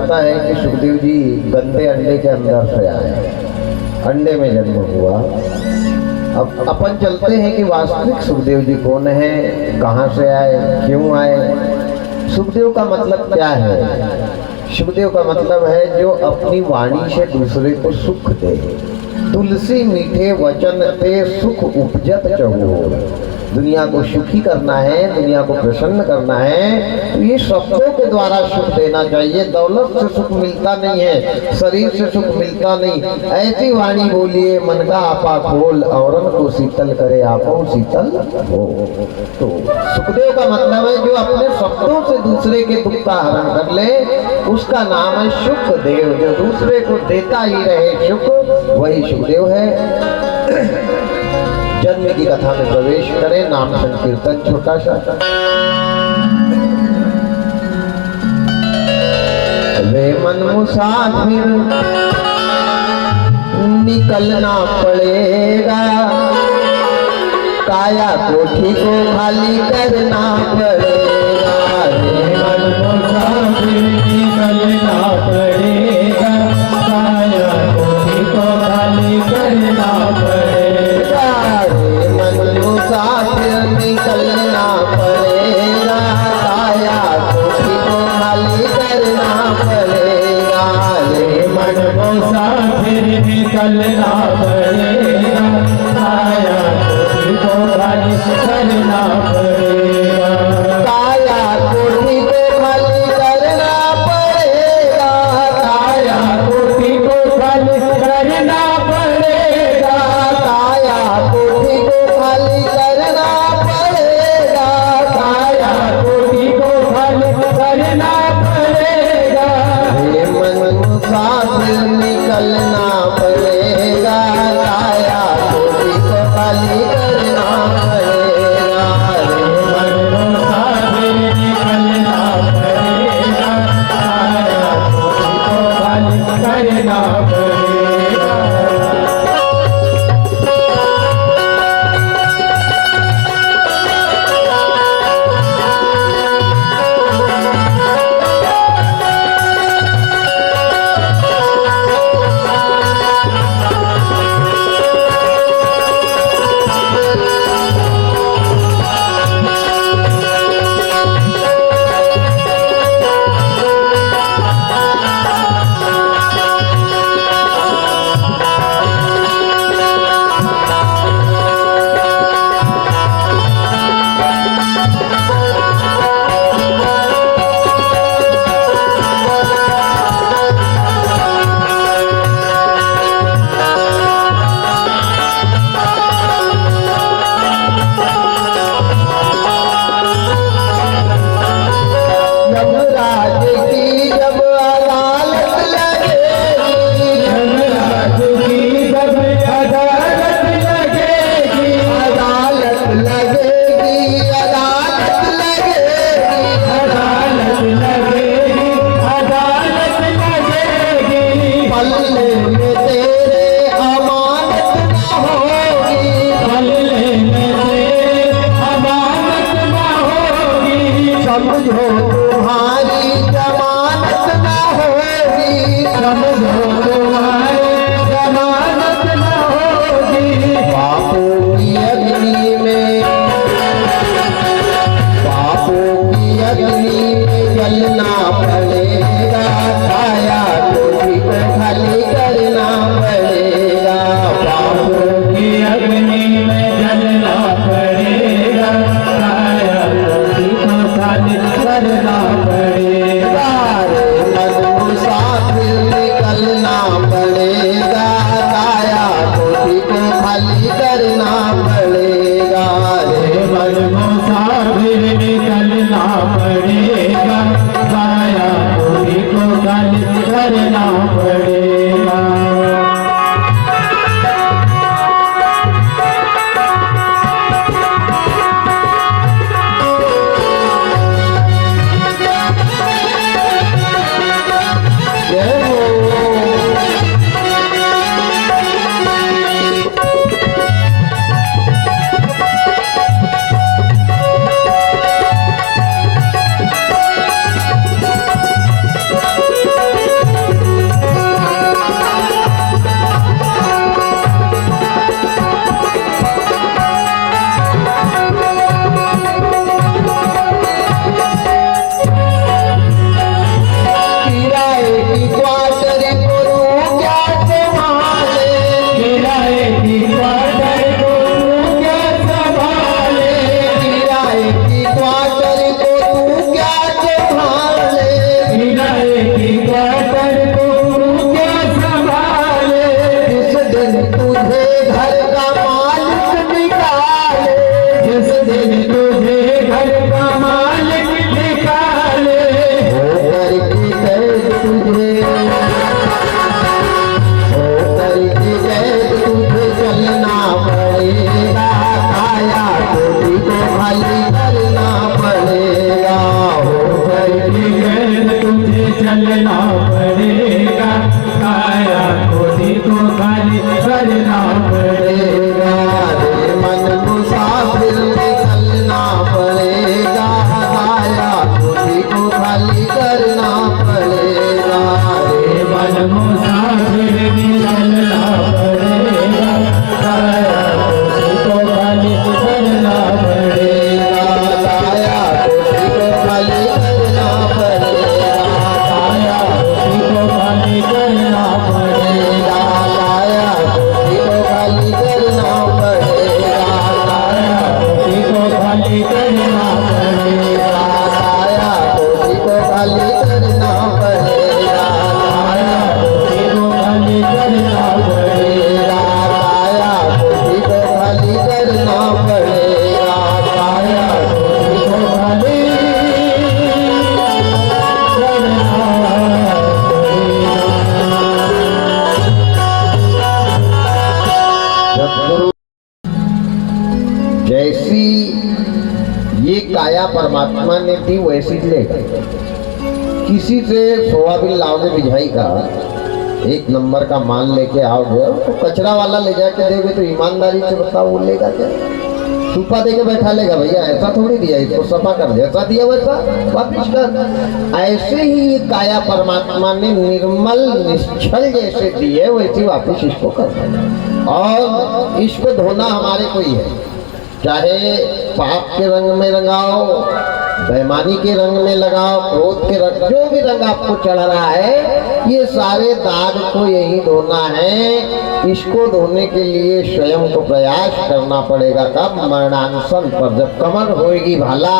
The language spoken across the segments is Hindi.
पता है कि सुखदेव जी गंदे अंडे के अंदर से आए, अंडे में जन्म हुआ। अब अपन चलते हैं कि वास्तविक सुखदेव जी कौन है, कहाँ से आए, क्यों आए। सुखदेव का मतलब क्या है? सुखदेव का मतलब है जो अपनी वाणी से दूसरे को सुख दे। तुलसी मीठे वचन ते सुख उपजत चहुओर। दुनिया को सुखी करना है, दुनिया को प्रसन्न करना है, तो ये शब्दों के द्वारा सुख देना चाहिए। दौलत से सुख मिलता नहीं है, शरीर से सुख मिलता नहीं। ऐसी वाणी बोलिए मन का आपा खोल, औरन को शीतल करे आपो शीतल हो। तो सुखदेव का मतलब है जो अपने शब्दों से दूसरे के दुख का हरण कर ले, उसका नाम है सुखदेव। जो दूसरे को देता ही रहे सुख, वही सुखदेव है। जन्म की कथा में प्रवेश करें। नाम संकीर्तन छोटा सा। वे मन मुसाफिर निकलना पड़ेगा, काया कोठी को खाली करना पड़ेगा। वे मन मुसाफिर निकलना पड़ेगा, काया कोठी को खाली करना पड़ेगा। मुसाफिर निकलना पड़ेगा, काया कोठी को खाली करना पड़ेगा। रे मन मुसाफिर निकलना पड़ेगा, काया कोठी को खाली करना पड़ेगा। काया कोठी को खाली करना पड़ेगा, काया कोठी को खाली करना पड़ेगा। काया कोठी को खाली करना पड़ेगा, काया कोठी को खाली करना पड़ेगा। हे मन मुसाफिर निकलना पड़ेगा, काया कोठी को खाली करना पड़ेगा। हे मन मुसाफिर निकलना पड़ेगा, काया कोठी को खाली करना पड़ेगा। करना पड़ेगा, काया खोटी को खाली करना पड़ेगा। रे मन मुसाफिर निकलना पड़ेगा, काया खोटी को खाली करना पड़ेगा। रे मन मुसाफिर निकलना पड़ेगा, काया खोटी को खाली करना पड़ेगा। काया खोटी को खाली करना पड़ेगा, काया खोटी को खाली करना पड़ेगा, काया खोटी को खाली करना पड़ेगा, काया खोटी को खाली करना पड़ेगा, काया खोटी को खाली करना पड़ेगा, काया खोटी को खाली करना पड़ेगा, काया खोटी को खाली करना पड़ेगा, काया खोटी को खाली सद्गुरु जैसी ये काया परमात्मा ने दी वैसी लेगा। किसी से सोयाबीन लाओगे बिझाई का, एक नंबर का माल लेके आओगे, तो कचरा वाला ले जाके देवे तो ईमानदारी से बताओ वो लेगा क्या? सुपा दे के बैठा लेगा, भैया ऐसा थोड़ी दिया, इसको सफा कर, जैसा दिया वैसा वापिस कर। ऐसे ही ये काया परमात्मा ने निर्मल निश्चल जैसे दिए वैसी वापिस इसको करना। और इसको धोना हमारे को ही है, चाहे पाप के रंग में रंगाओ, बेईमानी के रंग में लगाओ, क्रोध के रंग, जो भी रंग आपको चढ़ रहा है, ये सारे दाग को यही धोना है। इसको धोने के लिए स्वयं को प्रयास करना पड़ेगा। कब? मरणानसन पर, जब कमर होएगी भाला,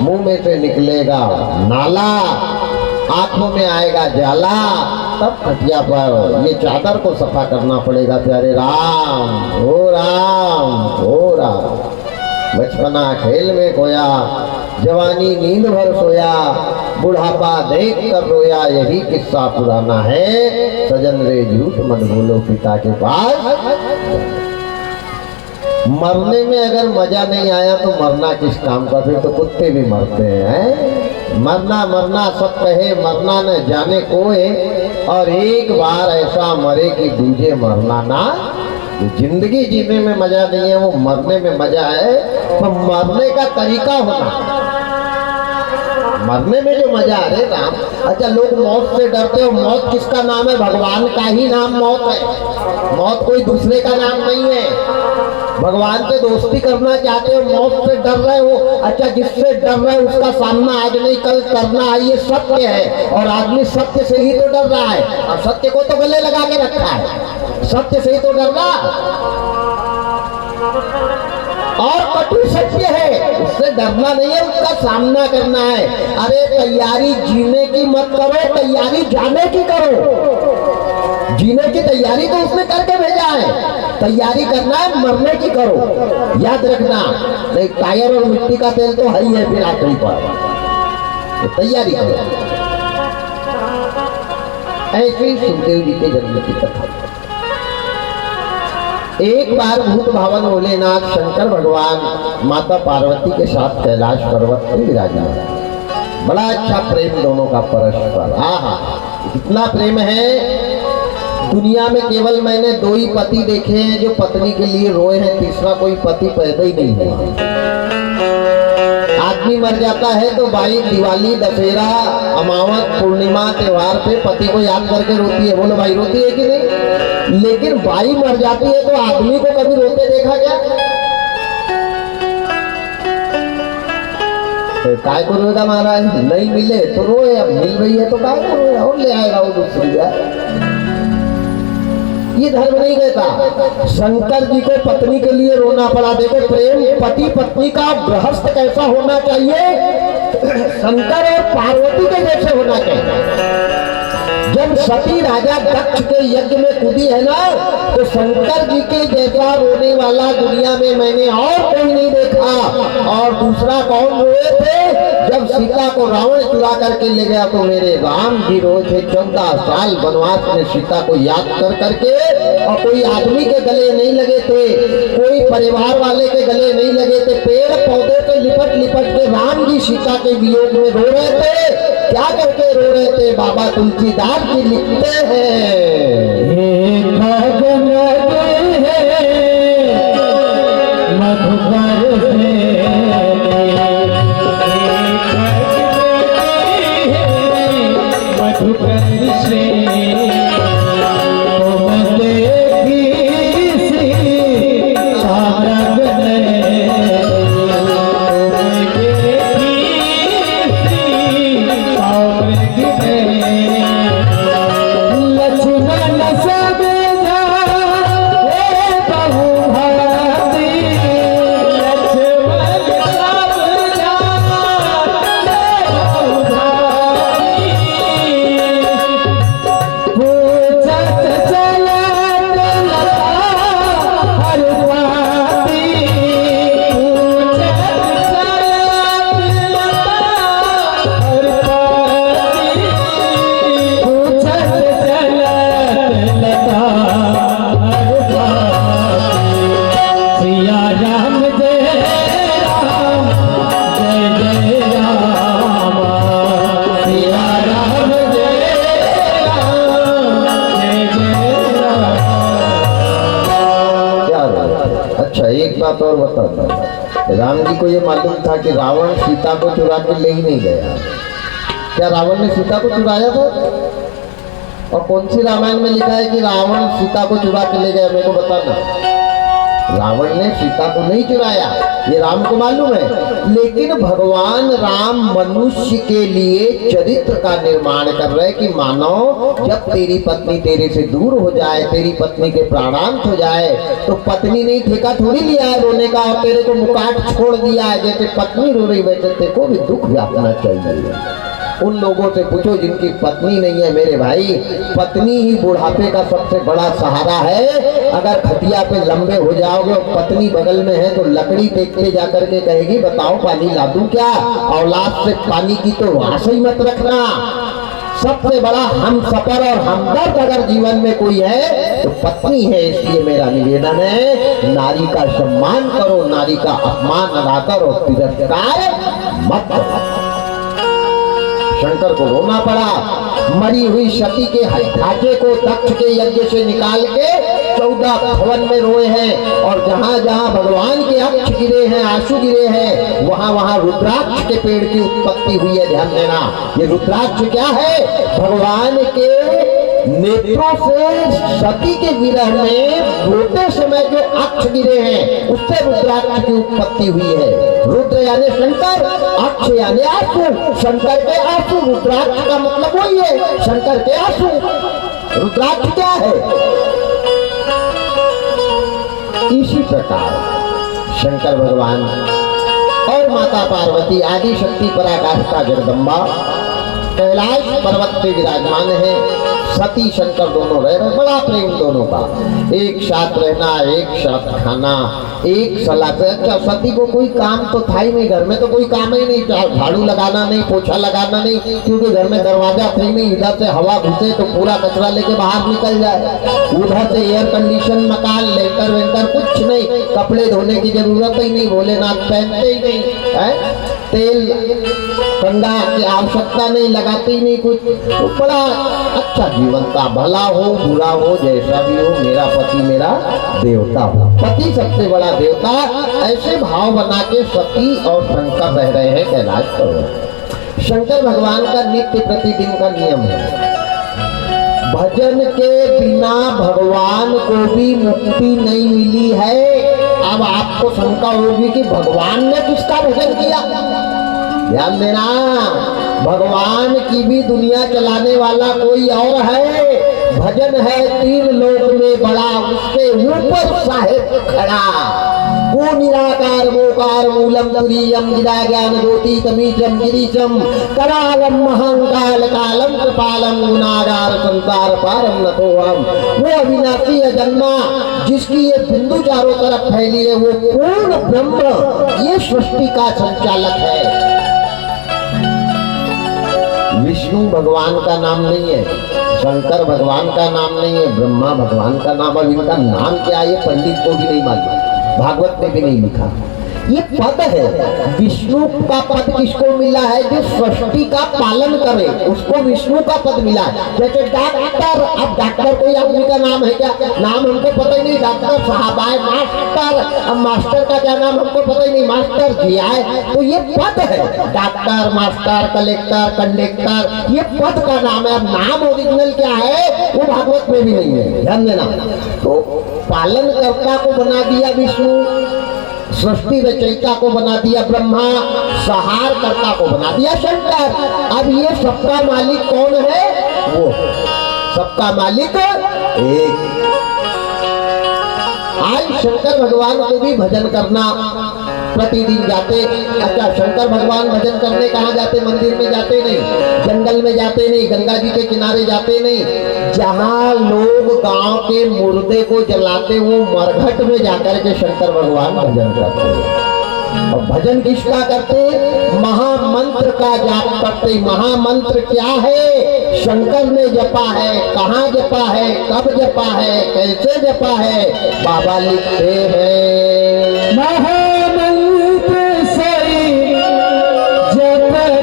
मुंह में से निकलेगा नाला, आंखों में आएगा जाला, तब खटिया पर ये चादर को सफा करना पड़ेगा। प्यारे राम, ओ राम, ओ राम। बचपना खेल में खोया, जवानी नींद भर सोया, बुढ़ापा देख कर रोया, यही किस्सा पुराना है। सजन रे झूठ मत बोलो पिता के पास। मरने में अगर मजा नहीं आया तो मरना किस काम का? फिर तो कुत्ते भी मरते हैं। मरना मरना सब कहे, मरना न जाने कोई, और एक बार ऐसा मरे कि दूजे मरना ना। जिंदगी जीने में मजा नहीं है, वो मरने में मजा है। तो मरने का तरीका होना, मरने में जो मजा है। अरे राम, अच्छा लोग मौत से डरते हो, मौत किसका नाम है? भगवान का ही नाम मौत है, मौत कोई दूसरे का नाम नहीं है। भगवान से दोस्ती करना चाहते हो, मौत से डर रहे हो, अच्छा जिससे डर रहे हो उसका सामना आज नहीं कल करना है, ये सत्य है। और आदमी सत्य से ही तो डर रहा है, और सत्य को तो गले लगा के रखा है, सत्य से ही तो डर रहा। और कटु सत्य है, उससे डरना नहीं है, उसका सामना करना है। अरे तैयारी जीने की मत करो, तैयारी जाने की करो। जीने की तैयारी तो उसने करके भेजा है, तैयारी करना है मरने की करो। याद रखना, नहीं टायर और मिट्टी का तेल तो है ही है फिर आखिरी पर, तो तैयारी करो। ऐसे ही सुखदेव जी के जन्म की कथा। एक बार भूत भावन भोलेनाथ शंकर भगवान माता पार्वती के साथ कैलाश पर्वत पर विराजमान। बड़ा अच्छा प्रेम दोनों का परस्पर, आहा इतना प्रेम है। दुनिया में केवल मैंने 2 ही पति देखे हैं जो पत्नी के लिए रोए हैं, तीसरा कोई पति पैदा ही नहीं हुआ। आदमी मर जाता है तो भाई दिवाली, दशहरा, अमावस, पूर्णिमा त्योहार पे पति को याद करके रोती है। बोलो भाई रोती है कि नहीं? लेकिन बाई मर जाती है तो आदमी को कभी रोते देखा क्या? तो काय को रोएगा महाराज? नहीं मिले तो रोए, अब मिल रही है तो काय को रोए, और ले आएगा वो दूसरी है। ये धर्म नहीं कहता। शंकर जी को पत्नी के लिए रोना पड़ा। देखो प्रेम पति पत्नी का गृहस्थ कैसा होना चाहिए, शंकर और पार्वती के जैसे होना चाहिए। जब सती राजा दक्ष के यज्ञ में कूदी है ना, तो शंकर जी के जैसा रोने वाला दुनिया में मैंने और कोई नहीं देखा। और दूसरा कौन रोए थे? जब सीता को रावण चुरा करके ले गया तो मेरे राम जी रोए थे। 14 साल वनवास में सीता को याद कर करके, और कोई आदमी के गले नहीं लगे थे, कोई परिवार वाले के गले नहीं लगे थे। पेड़ पौधे से लिपट लिपट के राम जी सीता के वियोग में रो रहे थे। क्या करके रो रहे थे? बाबा तुलसीदास जी लिखते हैं, गगन मधुकर से एक बात और बताता हूं। राम जी को ये मालूम था कि रावण सीता को चुरा के ले ही नहीं गया। क्या रावण ने सीता को चुराया था? और कौन सी रामायण में लिखा है कि रावण सीता को चुरा के ले गया? मेरे को बताना। रावण ने सीता को नहीं चुराया, ये राम को मालूम है। लेकिन भगवान राम मनुष्य के लिए चरित्र का निर्माण कर रहे कि मानो जब तेरी पत्नी तेरे से दूर हो जाए, तेरी पत्नी के प्राणांत हो जाए, तो पत्नी ने ठेका थोड़ी लिया है रोने का और तेरे को मुकाट छोड़ दिया है। जैसे पत्नी रो रही वैसे तेरे को भी दुख व्यापना चाहिए। उन लोगों से पूछो जिनकी पत्नी नहीं है मेरे भाई, पत्नी ही बुढ़ापे का सबसे बड़ा सहारा है। अगर खटिया पे लंबे हो जाओगे और पत्नी बगल में है तो लकड़ी देखते जाकर के कहेगी बताओ पानी ला दूं क्या? औलाद से पानी की तो आस ही मत रखना। सबसे बड़ा हम सफर और हमदर्द अगर जीवन में कोई है तो पत्नी है। इसलिए मेरा निवेदन है, नारी का सम्मान करो, नारी का अपमान ना करो, तिरस्कार मत करो। शंकर को रोना पड़ा। मरी हुई सती के ढांचे को दक्ष के यज्ञ से निकाल के 14 भवन में रोए हैं और जहां जहां भगवान के अक्ष गिरे हैं, आंसू गिरे हैं, वहां वहां रुद्राक्ष के पेड़ की उत्पत्ति हुई है। ध्यान देना, ये रुद्राक्ष क्या है? भगवान के नेत्रों से सती के विरह में रोते समय जो अक्ष गिरे हैं उससे रुद्राक्ष की उत्पत्ति हुई है। रुद्र यानी शंकर, अक्ष यानी आंसू। शंकर के आंसू, रुद्राक्ष का मतलब वही है, शंकर के आंसू। रुद्राक्ष क्या है? इसी प्रकार शंकर भगवान और माता पार्वती आदि शक्ति पराकाष्ठा जगदम्बा कैलाश पर्वत पे विराजमान है। सती शंकर दोनों रह रहे, बड़ा प्रेम दोनों का, एक साथ रहना, एक साथ खाना, एक सलाह पे। अच्छा, सती को कोई काम तो था ही नहीं, घर में तो कोई काम ही नहीं, झाड़ू लगाना नहीं, पोछा लगाना नहीं, क्योंकि घर में दरवाजा फ्री नहीं, इधर से हवा घुसे तो पूरा कचरा लेके बाहर निकल जाए, उधर से एयर कंडीशन मकान, लेंटर वेंटर कुछ नहीं, कपड़े धोने की जरूरत ही नहीं, भोलेनाथ पहनते ही नहीं है, तेल कंगा की आवश्यकता नहीं, लगाते ही नहीं कुछ। तो बड़ा अच्छा जीवन का, भला हो बुरा हो जैसा भी हो, मेरा पति मेरा देवता हो, पति सबसे बड़ा देवता। ऐसे भाव बना के सती और शंकर रह रहे हैं कैलाश पर। शंकर भगवान का नित्य प्रतिदिन का नियम है, भजन के बिना भगवान को भी मुक्ति नहीं मिली है। अब आपको शंका होगी कि भगवान ने किसका भजन किया? ध्यान देना, भगवान की भी दुनिया चलाने वाला कोई और है। भजन है तीन लोक में बड़ा, उसके ऊपर साहेब खड़ा। वो निराकार मोकार मूलम तुरीयम गिरा ज्ञान ज्योति तमीचम गिरीशम करालम महंकाल कालम कृपालम गुनागार संसार पारम नतोहम। वो अविनाशी अजन्मा, जिसकी ये बिंदु चारों तरफ फैली है, वो पूर्ण ब्रह्म, ये सृष्टि का संचालक है। विष्णु भगवान का नाम नहीं है, शंकर भगवान का नाम नहीं है, ब्रह्मा भगवान का नाम। अब इनका नाम क्या है पंडित को भी नहीं मालूम, भागवत में भी नहीं लिखा। ये पद है। विष्णु का पद किसको मिला है? जो सृष्टि का पालन करे उसको विष्णु का पद मिला है। जैसे डॉक्टर, अब डॉक्टर कोई आदमी का नाम है क्या? नाम हमको पता ही नहीं। डॉक्टर साहब आए, मास्टर, अब मास्टर का क्या नाम हमको पता ही नहीं, मास्टर जी आए। तो ये पद है, डॉक्टर, मास्टर, कलेक्टर, कंडक्टर, ये पद का नाम है। अब नाम ओरिजिनल क्या है वो भागवत में भी नहीं है, ध्यान देना। तो पालनकर्ता को बना दिया विष्णु, सृष्टि रचयिता को बना दिया ब्रह्मा, संहारकर्ता को बना दिया शंकर। अब ये सबका मालिक कौन है? वो सबका मालिक एक। आज शंकर भगवान को भी भजन करना प्रतिदिन जाते। अच्छा, शंकर भगवान भजन करने कहाँ जाते? मंदिर में जाते नहीं, जंगल में जाते नहीं, गंगा जी के किनारे जाते नहीं। जहाँ लोग गांव के मुर्दे को जलाते वो मरघट में जाकर के शंकर भगवान भजन करते हैं। और भजन किसका करते? महामंत्र का जाप करते। महामंत्र क्या है? शंकर ने जपा है। कहाँ जपा है? कब जपा है? कैसे जपा है? बाबा लिखते हैं, महामंत्र सही जपत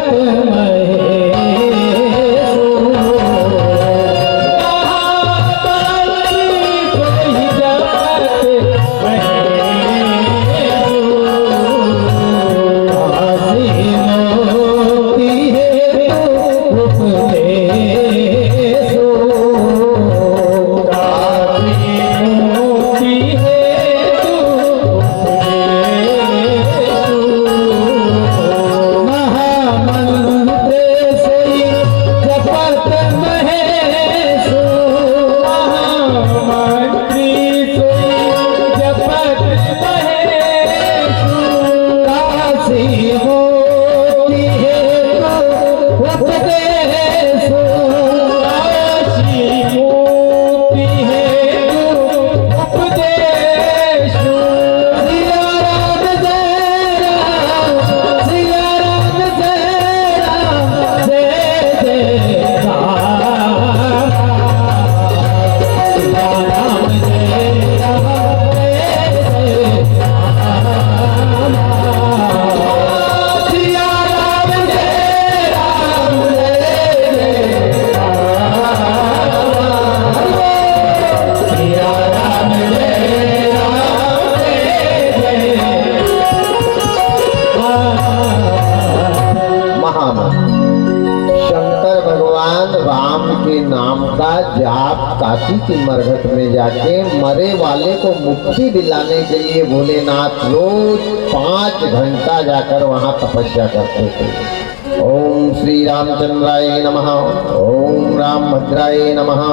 काशी की मरघट में जाके मरे वाले को मुक्ति दिलाने के लिए भोलेनाथ रोज 5 घंटा जाकर वहां तपस्या करते थे। ओम श्री रामचंद्राय नमः, ओम राम भद्राय नमः,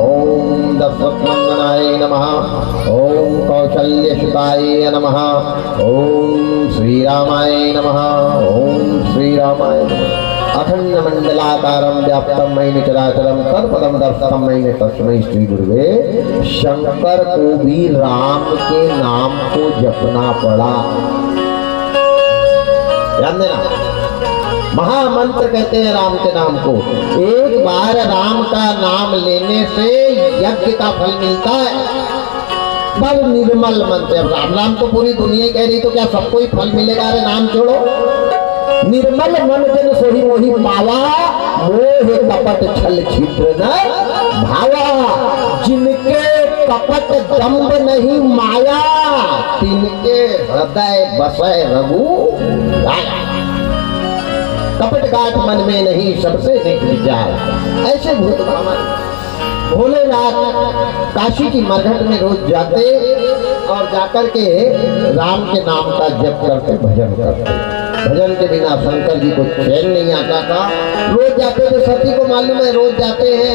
ओम दशरथनंदनाय नमः, ओम कौशल्यसुताय नमः, ओम श्री रामाय नमः, ओम श्री रामाय नमः। अखंड मंडलाकारं व्याप्तं मयि चराचरं तत्पदं दर्शनं मयि तस्मै श्री गुरुवे। शंकर को भी राम के नाम को जपना पड़ा। ध्यान देना, महामंत्र कहते हैं राम के नाम को। एक बार राम का नाम लेने से यज्ञ का फल मिलता है। बल निर्मल मंत्र, राम नाम तो पूरी दुनिया कह रही, तो क्या सबको ही फल मिलेगा? अरे नाम छोड़ो। निर्मल मन जन सोही मोही पावा, मोह कपट छल छिद्र न भावा। जिनके कपट दंभ नहीं माया, तिनके हृदय बसे रघु राया। कपट गाठ मन में नहीं, सबसे देख विचार। ऐसे भूत भोलेनाथ काशी की मरघट में रोज जाते और जाकर के राम के नाम का जप करते, भजन करते। भजन के बिना शंकर जी को चैन नहीं आता था। रोज जाते थे, सती को मालूम है, रोज जाते हैं।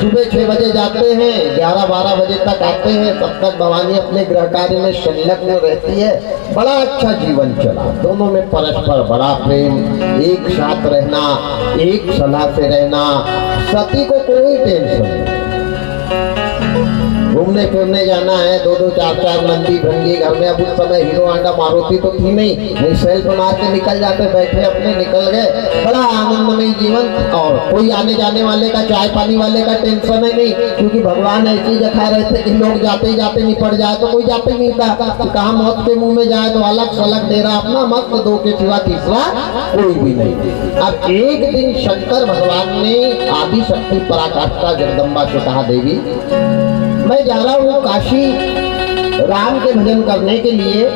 सुबह 6 बजे जाते हैं, 11-12 बजे तक आते हैं। तब तक भवानी अपने गृह कार्य में संलग्न रहती है। बड़ा अच्छा जीवन चला, दोनों में परस्पर बड़ा प्रेम, एक साथ रहना, एक सलाह से रहना। सती को कोई टेंशन नहीं। घूमने फिरने जाना है, दो दो चार चार नंदी भंगी घर में। अब उस समय हीरो होंडा मारुति तो थी नहीं, सेल्फ मार के निकल जाते, बैठे अपने निकल गए, बड़ा आनंदमय जीवन। और कोई आने जाने वाले का, चाय पानी वाले का टेंशन है नहीं, क्योंकि भगवान ऐसी दिखा रहे थे कि लोग जाते ही जाते निपट जाए तो कोई जाते ही नहीं था कि कहाँ मौत के मुंह में जाए तो अलग सलग डेरा अपना, मस्त दो के सिवा तीसरा कोई भी नहीं। अब एक दिन शंकर भगवान ने आदि शक्ति पराकाष्ठा जगदम्बा से कहा, देवी मैं जा रहा हूँ काशी राम के भजन करने के लिए,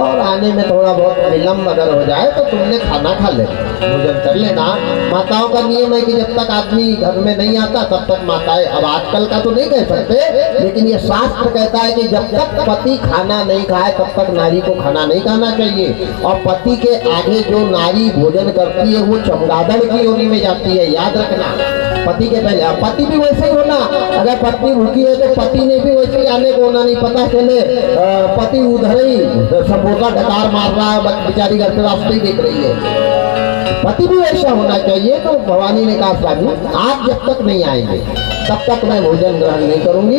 और आने में थोड़ा बहुत विलम्ब अगर हो जाए तो तुमने खाना खा लेना, भोजन कर लेना। माताओं का नियम है कि जब तक आदमी घर में नहीं आता तब तक माताएं, अब आजकल का तो नहीं कह सकते, लेकिन ये शास्त्र कहता है कि जब तक पति खाना नहीं खाए तब तक नारी को खाना नहीं खाना चाहिए। और पति के आगे जो नारी भोजन करती है वो चमगादड़ की योनि में जाती है, याद रखना। पति के पहले पति भी वैसे ही होना, अगर पत्नी भूखी है तो पति ने भी वैसे ही आने को होना, नहीं पता चले पति उधर ही समोसा ढकार मार रहा है, बेचारी घर पे रास्ते ही देख रही है। पति भी ऐसा होना चाहिए। तो भवानी ने कहा, स्वामी आप जब तक नहीं आएंगे तब तक मैं भोजन ग्रहण नहीं करूंगी,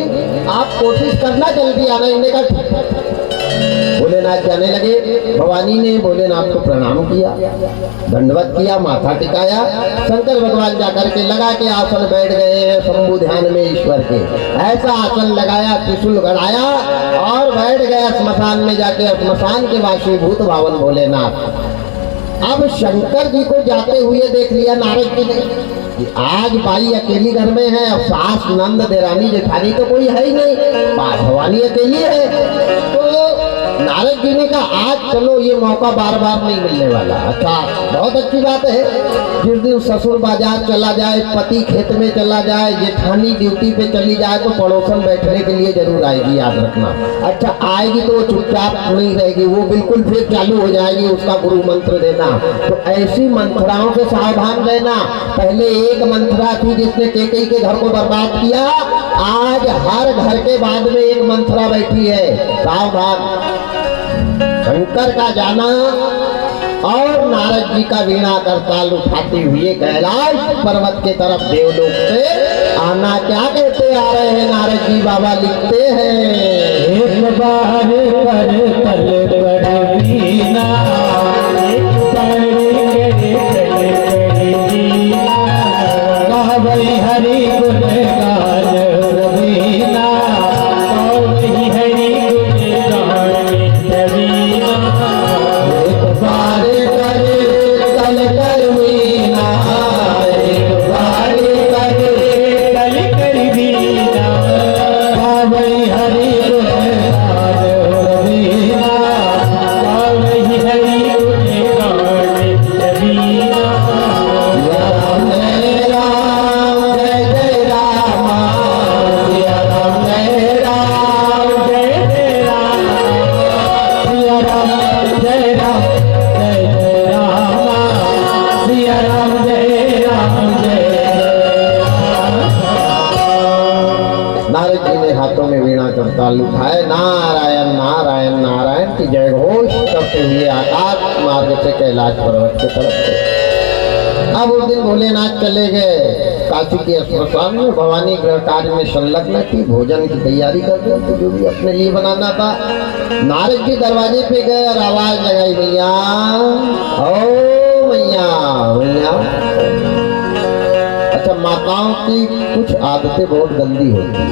आप कोशिश करना जल्दी आना। इन्हें कहा भोलेनाथ जाने लगे। भवानी ने भोलेनाथ को प्रणाम किया, दंडवत किया, माथा टिकाया। शंकर भगवान जाकर के लगा के आसन बैठ गए हैं शंभु ध्यान में ईश्वर के। ऐसा आसन लगाया, त्रिशूल गड़ाया और बैठ गया स्मशान में जाके। स्मशान के वाशीभूत भावन भोलेनाथ। अब शंकर जी को जाते हुए देख लिया नारद जी ने। आज बाई अकेली घर में है, अब सास नंद देरानी जेठानी तो कोई है ही नहीं, भवानी अकेली है। तो नारद जी ने कहा आज चलो, ये मौका बार बार नहीं मिलने वाला। अच्छा बहुत अच्छी बात है। जिस दिन ससुर बाजार चला जाए, पति खेत में चला जाए, जेठानी ड्यूटी पे चली जाए तो पड़ोसन बैठने के लिए जरूर आएगी, याद रखना। अच्छा आएगी तो वो चुपचाप नहीं रहेगी, वो बिल्कुल फिर चालू हो जाएगी उसका गुरु मंत्र देना। तो ऐसी मंत्राओं से सावधान रहना। पहले एक मंत्रा थी जिसने केकई के घर को बर्बाद किया, आज हर घर के बाद में एक मंत्रा बैठी है, सावधान। शंकर का जाना और नारद जी का वीणा करताल उठाते हुए कैलाश पर्वत के तरफ देवलोक से आना। क्या कहते आ रहे हैं नारद जी बाबा, लिखते हैं, एक बार कर तल पर वीणा, एक बार कर तल पर वीणा, गावई हरि गुण गान रवीना, गावई हरि गुण गान रवीना। एक बार कर तल पर वीणा, एक बार कर तल पर वीणा, गावई हरि गुण गान रवीना, गावई हरि गुण गान रवीना। राम जय राम जय जय राम, सिया राम जय राम जय जय राम, सिया राम जय राम जय जय राम, सिया राम जय राम जय राम। नारद जी ने हाथों में वीणा करताल उठाए, नारायण नारायण नारायण की जय घोष करते हुए आकाश मार्ग से कैलाश पर्वत की तरफ गए। अब उस दिन भोलेनाथ चले गए काशी के स्मशान में। भवानी गृह कार्य में संलग्न थी, भोजन की तैयारी कर रही थी, जो भी अपने लिए बनाना था। नारद जी दरवाजे पे गए और आवाज लगाई, मैया ओ मैया मैया। अच्छा माताओं की कुछ आदतें बहुत गंदी होती है।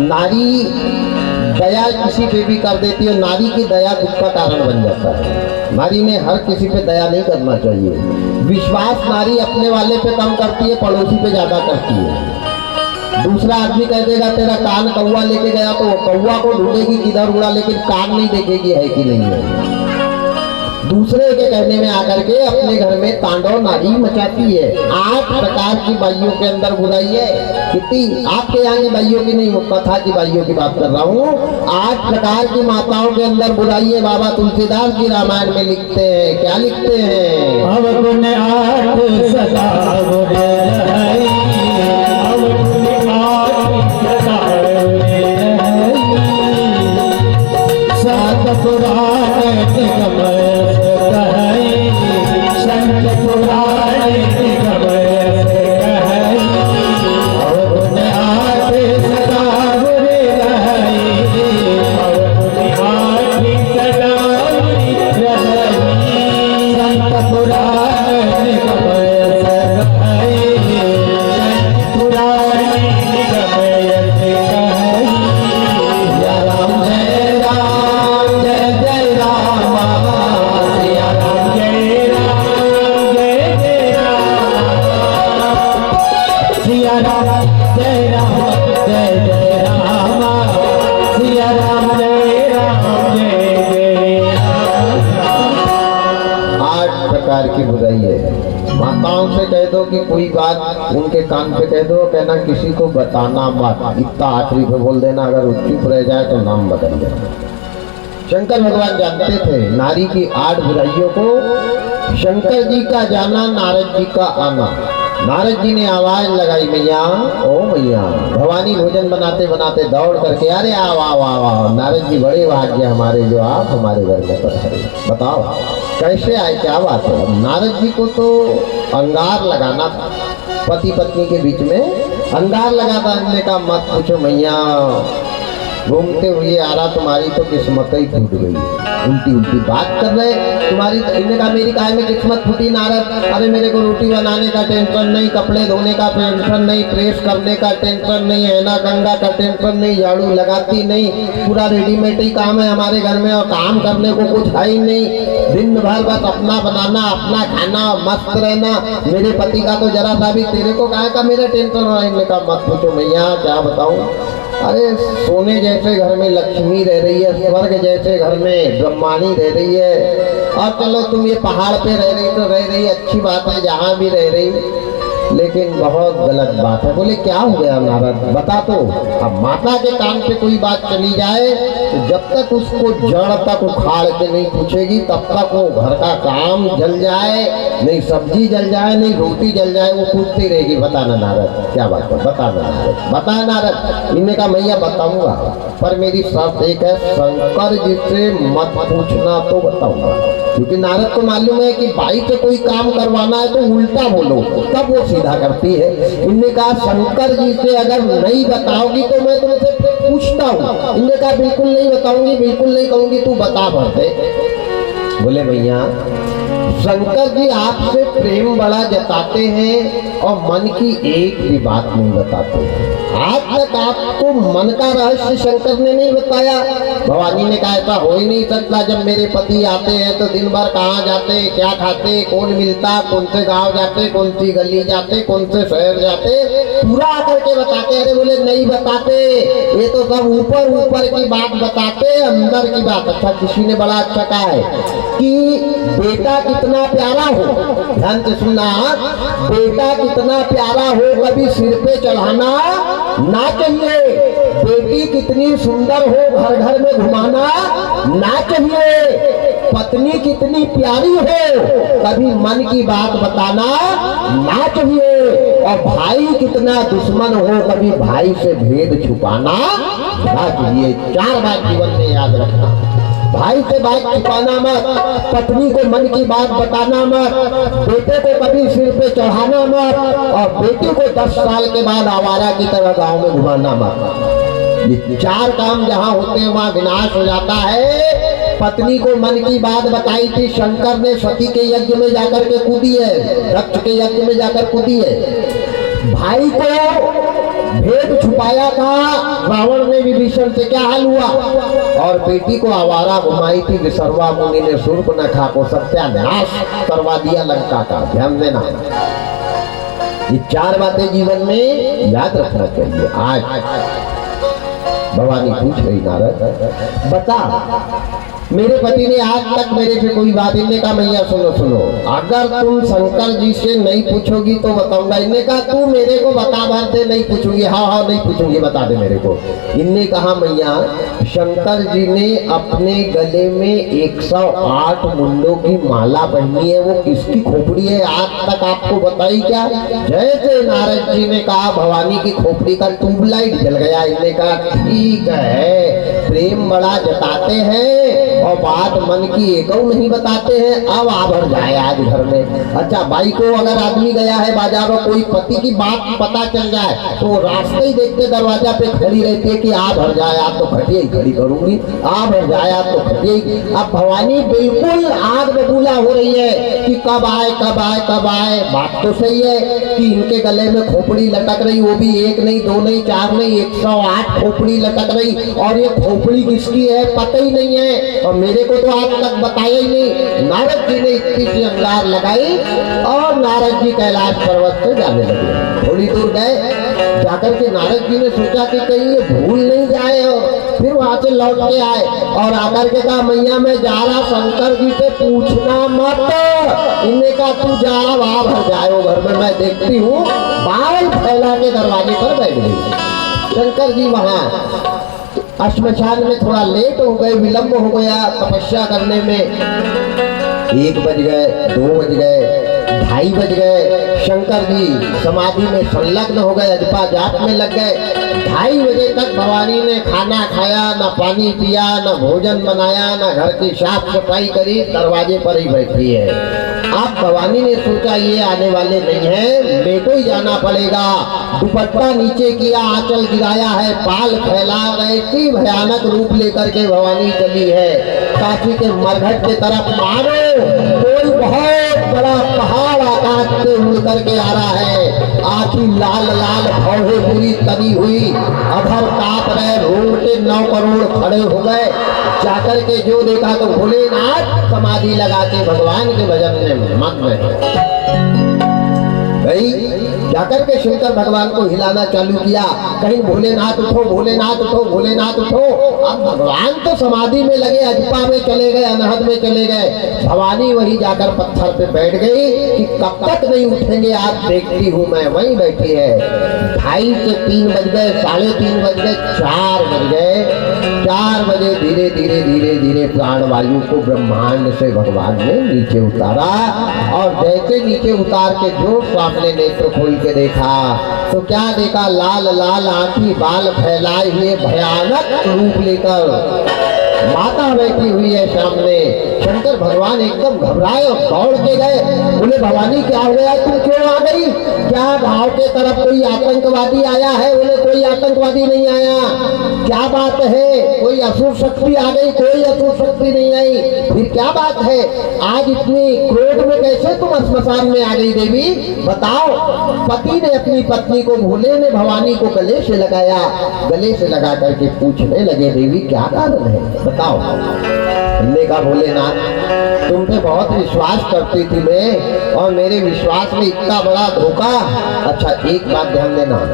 नारी दया किसी पे भी कर देती है, नारी की दया दुख का कारण बन जाता है। नारी ने हर किसी पे दया नहीं करना चाहिए। विश्वास नारी अपने वाले पे कम करती है, पड़ोसी पे ज्यादा करती है। दूसरा आदमी कह देगा तेरा कान कौवा लेके गया तो वो कौवा को ढूंढेगी किधर उड़ा, लेकिन कान नहीं देखेगी है कि नहीं है। दूसरे के कहने में आकर के अपने घर में तांडव नारी मचाती है। 8 प्रकार की बाइयों के अंदर बुराई है। कितनी आपके यहाँ की बाइयों की नहीं, कथा की बाइयों की बात कर रहा हूँ। 8 प्रकार की माताओं के अंदर बुराई है। बाबा तुलसीदास जी रामायण में लिखते हैं, क्या लिखते हैं, अवगुण 8 सदा बुराई, अवगुण 8 सदा बुराई, 7 पुराण निगम कहई, संत पुराण निगम कहई, अवगुण 8 ब्रह्माओं से कह दो कि कोई बात उनके कान पे कह दो, कहना किसी को बताना मत, इतना आखिरी पे बोल देना, अगर वो चुप रह जाए तो नाम बदल देना। शंकर भगवान जानते थे नारी की 8 बुराइयों को। शंकर जी का जाना, नारद जी का आना। नारद जी ने आवाज लगाई, मैया ओ मैया। भवानी भोजन बनाते बनाते दौड़ करके, अरे आओ आओ आओ आओ। नारद जी बड़े भाग्य हमारे जो आप हमारे घर में पधारे, बताओ कैसे आए, क्या बात है। अब नारद जी को तो अंगार लगाना था, पति पत्नी के बीच में अंगार लगाता। हमने कहा मत पूछो मैया, घूमते हुए आ रहा, तुम्हारी तो किस्मत ही फूट गई, उल्टी उल्टी बात कर रहे तुम्हारी। इनने कहा मेरी काय में किस्मत फूटी नारद? अरे मेरे को रोटी बनाने का टेंशन नहीं, कपड़े धोने का टेंशन नहीं, प्रेस करने का टेंशन नहीं, हैना गंगा का टेंशन नहीं, झाड़ू लगाती नहीं, पूरा रेडीमेड ही काम है हमारे घर में और काम करने को कुछ है ही नहीं। दिन भर बस अपना बनाना, अपना खाना, मस्त रहना। मेरे पति का तो जरा सा भी, तेरे को कहा का मेरा टेंशन हो रहा है? इनने कहा मत पूछो मैया, क्या बताऊं। अरे सोने जैसे घर में लक्ष्मी रह रही है, स्वर्ग जैसे घर में ब्रह्माणी रह रही है। और चलो तुम ये पहाड़ पे रह रही तो रह रही, अच्छी बात है जहाँ भी रह रही, लेकिन बहुत गलत बात है। बोले क्या हो गया नारद, बता तो। अब माता के कान पे कोई बात चली जाए तो जब तक उसको जड़ तक उखाड़ के नहीं पूछेगी तब तक वो घर का काम जल जाए, नहीं सब्जी जल जाए, नहीं रोटी जल जाए, वो पूछती रहेगी बताना नारद क्या बात है, बताना नारद, बता नारद। इनने कहा मैया बताऊंगा, पर मेरी शर्त एक है, शंकर जी से मत पूछना तो बताऊंगा। क्योंकि नारद को मालूम है कि भाई से कोई काम करवाना है तो उल्टा बोलो, तब वो सीधा करती है। इनने कहा शंकर जी से अगर नहीं बताओगी तो मैं तुमसे पूछता हूँ। इनने कहा बिल्कुल नहीं बताऊंगी, बिल्कुल नहीं कहूंगी, तू बता भर दे। बोले भैया शंकर जी आपसे प्रेम बड़ा जताते हैं और मन की एक भी बात नहीं बताते। आज तक आपको मन का रहस्य शंकर ने नहीं बताया। भवानी ने कहा ऐसा हो ही नहीं सकता, जब मेरे पति आते हैं तो दिन भर कहाँ जाते, क्या खाते, कौन मिलता, कौन से गांव जाते, कौन सी गली जाते, कौन से शहर जाते, पूरा आकर के बताते। अरे बोले नहीं बताते, ये तो सब ऊपर ऊपर की बात बताते, अंदर की बात। अच्छा किसी ने बड़ा अच्छा कहा है कि बेटा कितना प्यारा हो, ध्यान से सुनना, बेटा कितना प्यारा हो कभी सिर पे चढ़ाना ना चाहिए, बेटी कितनी सुंदर हो घर घर में घुमाना ना चाहिए, पत्नी कितनी प्यारी हो कभी मन की बात बताना ना चाहिए, और भाई कितना दुश्मन हो कभी भाई से भेद छुपाना ना चाहिए। 4 बात जीवन में याद रखना, भाई से बात छुपाना मत, पत्नी को मन की बात बताना मत, बेटे को कभी सिर पे चढ़ाना मत, और बेटी को 10 साल के बाद आवारा की तरह गांव में घुमाना मत। ये 4 काम जहां होते हैं वहां विनाश हो जाता है। पत्नी को मन की बात बताई थी, शंकर ने सती के यज्ञ में जाकर के कूदी है, दक्ष के यज्ञ में जाकर कूदी है। भाई को भेद छुपाया था रावण ने विभीषण से, क्या हाल हुआ, और बेटी को आवारा घुमाई थी विसर्वा मुनि ने, शूर्पणखा को सत्यानाश करवा दिया लंका का। ध्यान देना, ये 4 बातें जीवन में याद रखना चाहिए। आज भवानी पूछ रही नारद बता, मेरे पति ने आज तक मेरे से कोई बात, इनने कहा मैया सुनो सुनो, अगर तुम शंकर जी से नहीं पूछोगी तो बताऊंगा। इनने कहा तू मेरे को बता भर दे, नहीं पूछूंगी। हाँ हाँ नहीं पूछूंगी, बता दे मेरे को। इनने कहा मैया शंकर जी ने अपने गले में 108 मुंडों की माला पहनी है, वो किसकी खोपड़ी है आज तक आपको बताई क्या? जैसे नारद जी ने कहा भवानी की खोपड़ी का ट्यूबलाइट जल गया। इनने कहा ठीक है, प्रेम बड़ा जताते हैं और बात मन की एक नहीं बताते हैं। अब आभर जाए आज घर में। अच्छा भाई को अगर आदमी गया है बाजार में, कोई पति की बात पता चल जाए तो रास्ते ही देखते दरवाजा पे खड़ी रहती है कि आप भर जाए, आप तो खटिया ही खड़ी करूंगी, आप भर जाए, आप तो खटिया ही। अब भवानी बिल्कुल आग बबूला हो रही है कि कब आए कब आए कब आए। बात तो सही है कि इनके गले में खोपड़ी लटक रही, वो भी 1 नहीं 2 नहीं 4 नहीं 108 खोपड़ी लटक रही, और ये खोपड़ी किसकी है पता ही नहीं है, और मेरे को तो आज तक बताया ही नहीं। नारद जी ने इतनी सी अंगार लगाई और नारद जी कैलाश पर्वत से जाने लगे। थोड़ी दूर गए, जाकर के नारद जी ने सोचा कि कहीं ये भूल नहीं जाए, और फिर वहां से लौट के आए और आकर के कहा मैया मैं जा रहा, शंकर जी से पूछना मत। इनने कहा तू जा, वहां भर जाए वो घर में, मैं देखती हूँ। बाल फैला के दरवाजे पर बैठ गई। शंकर जी वहां श्मशान में थोड़ा लेट हो गए, विलंब हो गया तपस्या करने में। 1 बज गए, 2 बज गए, 2:30 बज गए। शंकर जी समाधि में संलग्न हो गए, अजपा जाप में लग गए। 2:30 बजे तक भवानी ने खाना खाया, ना पानी पिया, ना भोजन बनाया, ना घर की साफ सफाई करी, दरवाजे पर ही बैठी है। अब भवानी ने सोचा ये आने वाले नहीं है, मेरे को ही जाना पड़ेगा। दुपट्टा नीचे किया, आंचल गिराया है, बाल फैला, ऐसी भयानक रूप लेकर के भवानी चली है। काशी के मरघट की तरफ मारो, कोई बहुत बड़ा पहाड़ आकाश से उड़ करके आ रहा है। आखी लाल लाल भौहे पूरी तनी हुई, अधर कांप रहे, रोंगटे 9 करोड़ खड़े हो गए। जाकर के जो देखा तो भोलेनाथ समाधि लगा के भगवान के भजन में मग्न है। भाई जाकर के शंकर भगवान को हिलाना चालू किया, कहीं भोलेनाथ उठो, भोलेनाथ उठो, भोलेनाथ उठो। अब भगवान तो समाधि में लगे, अजपा में चले गए, अनहद में चले गए। भवानी वही जाकर पत्थर पे बैठ गई कि कब तक नहीं उठेंगे, आज देखती हूँ मैं। वहीं बैठी है। 2:30 से 3 बज गए, 3:30 बज गए, 4 बज गए। 4 बजे धीरे धीरे धीरे धीरे प्राणवायु को ब्रह्मांड से भगवान ने नीचे उतारा, और जैसे नीचे उतार के जो सामने नेत्र खोल के देखा तो क्या देखा, लाल लाल आंखी, बाल फैलाए हुए भयानक रूप लेकर माता बैठी हुई है सामने। शंकर भगवान एकदम घबराए और दौड़ के गए। बोले भवानी क्या हो गया, तुम क्यों आ गई? क्या गांव के तरफ कोई आतंकवादी आया है? बोले कोई आतंकवादी नहीं आया। क्या बात है, कोई असुर शक्ति आ गई? कोई असुर शक्ति नहीं आई। फिर क्या बात है, आज इतनी क्रोध में कैसे तुम श्मशान में आ गई देवी, बताओ। पति ने अपनी पत्नी को, भोले ने भवानी को गले से लगाया, गले से लगा करके पूछने लगे देवी क्या कारण है, बताओ। हमने कहा भोलेनाथ तुम पे बहुत विश्वास करती थी मैं, और मेरे विश्वास में इतना बड़ा धोखा। अच्छा एक बात ध्यान देना,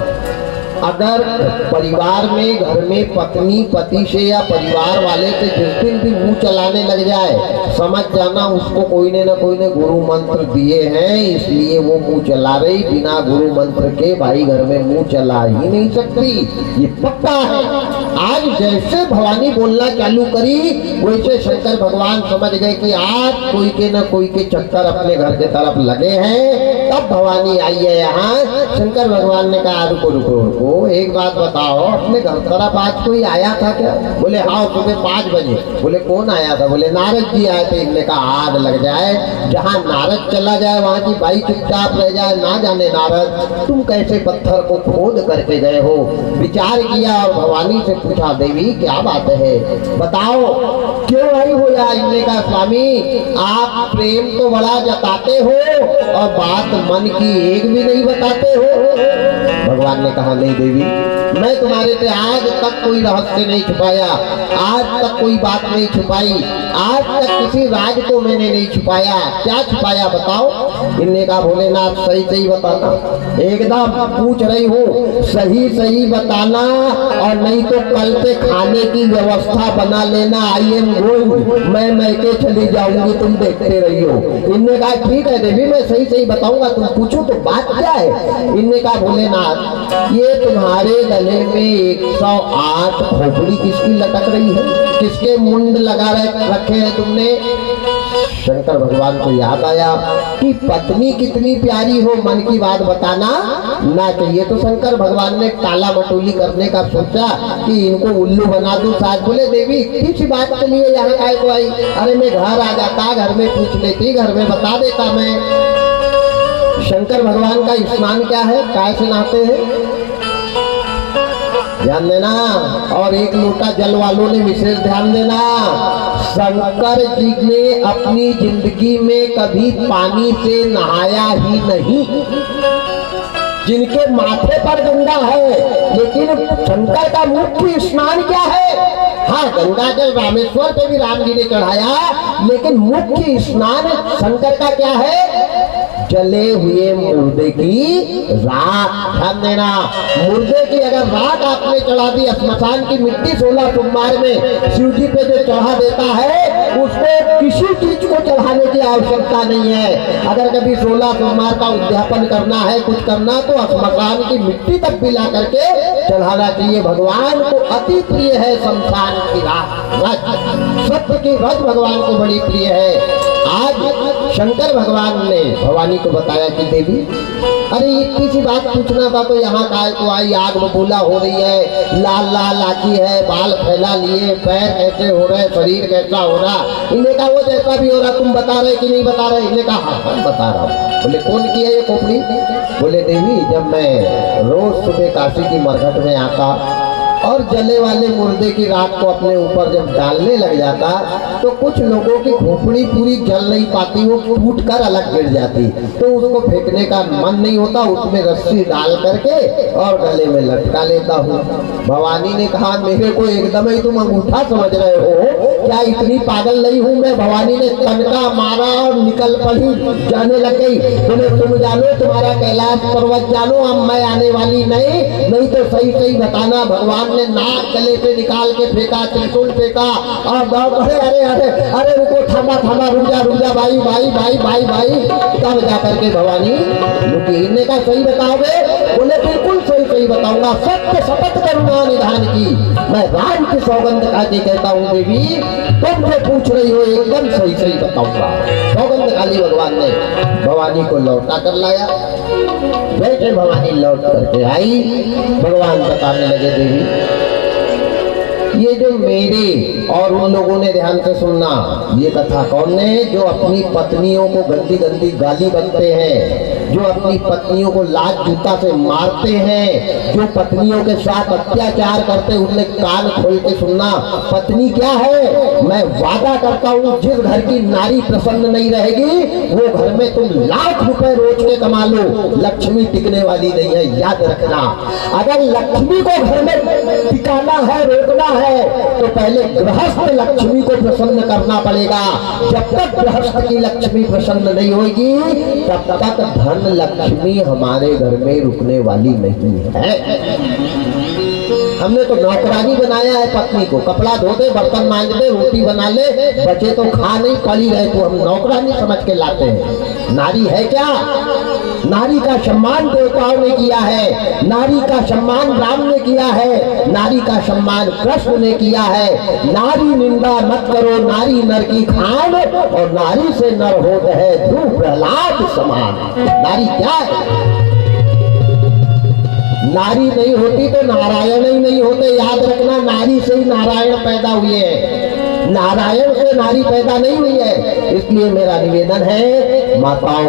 अगर परिवार में, घर में पत्नी पति से या परिवार वाले से जिस दिन भी मुंह चलाने लग जाए, समझ जाना उसको कोई ने गुरु मंत्र दिए हैं, इसलिए वो मुंह चला रही। बिना गुरु मंत्र के भाई घर में मुंह चला ही नहीं सकती, ये पक्का है। आज जैसे भवानी बोलना चालू करी, वैसे शंकर भगवान समझ गए कि आज कोई के न कोई के चक्कर अपने घर के तरफ लगे हैं। तब भवानी आई है यहाँ। शंकर भगवान ने कहा रुको रुको रुको, एक बात बताओ, अपने घर तरफ आज कोई आया था क्या? बोले हाँ सुबह 5 बजे। बोले कौन आया था? बोले नारद जी आए थे। इनने कहा आग लग जाए, जहाँ नारद चला जाए वहाँ की बाई चुपचाप रह जाए। ना जाने नारद तुम कैसे पत्थर को खोद करके गए हो। विचार किया और भवानी से पूछा देवी क्या बात है, बताओ क्यों आई हो यहाँ? इनने कहा स्वामी आप प्रेम तो बड़ा जताते हो और बात मन की एक भी नहीं बताते हो। भगवान ने कहा नहीं देवी, मैं तुम्हारे से आज तक कोई रहस्य नहीं छुपाया, आज तक कोई बात नहीं छुपाई, आज तक किसी राज को मैंने नहीं छुपाया। क्या छुपाया बताओ? इनने कहा भोलेनाथ सही सही बताना, एकदम पूछ रही हूँ सही सही बताना, और नहीं तो कल से खाने की व्यवस्था बना लेना। आई एम गोइंग, मैं मैके चली जाऊंगी, तुम देखते रही हो। इनने कहा ठीक है देवी मैं सही सही बताऊंगा, तुम पूछो तो बात क्या है? इनने कहा भोलेनाथ ये तुम्हारे गले में 108 खोपड़ी किसकी लटक रही है? किसके मुंड लगा रखे हैं तुमने? शंकर भगवान को याद आया कि पत्नी कितनी प्यारी हो, मन की बात बताना ना चाहिए। तो शंकर भगवान ने टाला मटोली करने का सोचा कि इनको उल्लू बना दूं। साथ बोले देवी इतनी सी बात के लिए यहाँ काय को आई? अरे मैं घर आ जाता, घर में पूछ लेती, घर में बता देता मैं। शंकर भगवान का स्नान क्या है, काय से नहाते हैं ध्यान देना, और 1 लोटा जल वालों ने विशेष ध्यान देना। शंकर जी ने अपनी जिंदगी में कभी पानी से नहाया ही नहीं। जिनके माथे पर गंगा है, लेकिन शंकर का मुख्य स्नान क्या है? हाँ गंगा जल रामेश्वर पे भी राम जी ने चढ़ाया, लेकिन मुख्य स्नान शंकर का क्या है? जले हुए मुर्दे की राख। ध्यान देना, मुर्दे की अगर राख आपने चढ़ा दी, श्मशान की मिट्टी 16 सोमवार में शिव जी पे जो चढ़ा देता है, उसको किसी चीज को चढ़ाने की आवश्यकता नहीं है। अगर कभी 16 सोमवार का उद्यापन करना है, कुछ करना, तो श्मशान की मिट्टी तक पिला करके चढ़ाना चाहिए। भगवान को अति प्रिय है शमशान की राख, रज, सत्य की रज भगवान को बड़ी प्रिय है। आज शंकर भगवान ने भवानी को बताया कि देवी, अरे इतनी सी बात पूछना था तो यहाँ काय को आई, आग बबूला हो रही है, लाल लाल आकी है, बाल फैला लिए, पैर कैसे हो रहे, शरीर कैसा हो रहा। इन्हें कहा वो जैसा भी हो रहा, तुम बता रहे कि नहीं बता रहे? इन्हें कहा हाँ हाँ बता रहा हूँ। बोले कौन की है ये खोपड़ी? बोले देवी, जब मैं रोज सुबह काशी की मरघट में आता और जले वाले मुर्दे की राख को अपने ऊपर जब डालने लग जाता, तो कुछ लोगों की खोपड़ी पूरी जल नहीं पाती, वो टूट कर अलग गिर जाती, तो उसको फेंकने का मन नहीं होता, उसमें रस्सी डाल करके और गले में लटका लेता हूँ। भवानी ने कहा मेरे को एकदम ही तुम अंगूठा समझ रहे हो क्या? इतनी पागल नहीं हूँ मैं। भवानी ने तनका मारा और निकल पड़ी, जाने लग गई। बोले तुम जानो, तुम्हारा कैलाश पर्वत जानो, अब मैं आने वाली नहीं तो सही सही बताना। भगवान ने नाक गले से निकाल के फेंका, त्रिशूल फेंका और अरे अरे अरे अरे रुको, थामा थामा, रुक जा भाई भाई भाई भाई भाई। तब जा करके भवानी रुकी। इनने का सही बताओगे? बोले बिल्कुल सही बताऊंगा, सत्य शपथ करूंगा निधान की। मैं राम की सौगंध खा के कहता हूँ देवी, तुम जो पूछ रही हो एकदम सही बताऊंगा। सौगंध खाली भगवान ने भवानी को लौटा कर लाया। बैठे भवानी लौट करके आई, भगवान बताने लगे देवी, ये जो मेरे और उन लोगों ने, ध्यान से सुनना, ये कथा कौन ने? जो अपनी पत्नियों को गंदी गंदी गाली बकते हैं, जो अपनी पत्नियों को लात जूता से मारते हैं, जो पत्नियों के साथ अत्याचार करते, उनने कान खोल के सुनना। पत्नी क्या है? मैं वादा करता हूँ जिस घर की नारी प्रसन्न नहीं रहेगी, वो घर में तुम लाख रुपए रोज के कमा लो, लक्ष्मी टिकने वाली नहीं है, याद रखना। अगर लक्ष्मी को घर में टिकाना है, रोकना है, तो पहले गृहस्थ लक्ष्मी को प्रसन्न करना पड़ेगा। जब तक गृहस्थ की लक्ष्मी प्रसन्न नहीं होगी, तब तक धन लक्ष्मी हमारे घर में रुकने वाली नहीं है। हमने तो नौकरानी बनाया है पत्नी को, कपड़ा धो दे, बर्तन मांज दे, रोटी बना ले, बचे तो खा नहीं, पड़ी रहे तो हम नौकरानी समझ के लाते हैं। नारी है क्या? नारी का सम्मान देवताओं ने किया है, नारी का सम्मान राम ने किया है, नारी का सम्मान कृष्ण ने किया है। नारी निंदा मत करो, नारी नर की खान, और नारी से नर होता है ध्रुव प्रहलाद समान। नारी क्या है? नारी नहीं होती तो नारायण ही नहीं होते, याद रखना। नारी से ही नारायण पैदा हुए हैं, नारायण से नारी पैदा नहीं हुई है। इसलिए मेरा निवेदन है, माताओं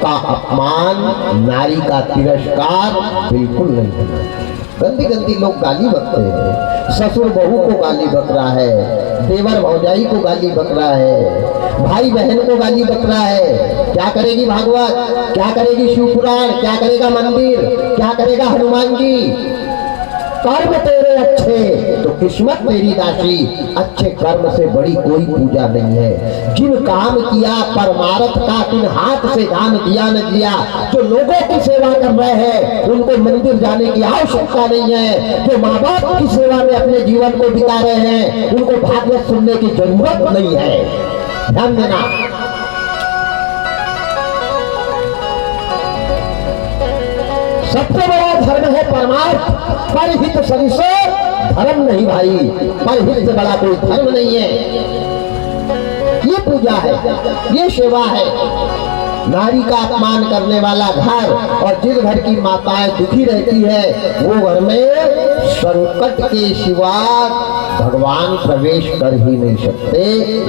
का अपमान, नारी का तिरस्कार बिल्कुल नहीं होना। गंदी गंदी लोग गाली बकते हैं, ससुर बहू को गाली बक रहा है, देवर भौजाई को गाली बक रहा है, भाई बहन को गाली बक रहा है। क्या करेगी भागवत? क्या करेगी शिव पुराण? क्या करेगा मंदिर? क्या करेगा हनुमान जी? कर्म तेरे अच्छे तो किस्मत तेरी दासी, अच्छे कर्म से बड़ी कोई पूजा नहीं है। जिन काम किया परमार्थ का, तिन हाथ से दान दिया न दिया। जो लोगों की सेवा कर रहे हैं, उनको मंदिर जाने की आवश्यकता नहीं है। जो माँ बाप की सेवा में अपने जीवन को बिता रहे हैं, उनको भागवत सुनने की जरूरत नहीं है। ध्यान देना। सबसे बड़ा धर्म है परमार्थ, परहित सरिसो धर्म नहीं भाई, परहित से बड़ा कोई धर्म नहीं है। ये पूजा है, ये सेवा है। नारी का अपमान करने वाला घर, और जिस घर की माताएं दुखी रहती है, वो घर में संकट के सिवा भगवान प्रवेश कर ही नहीं सकते।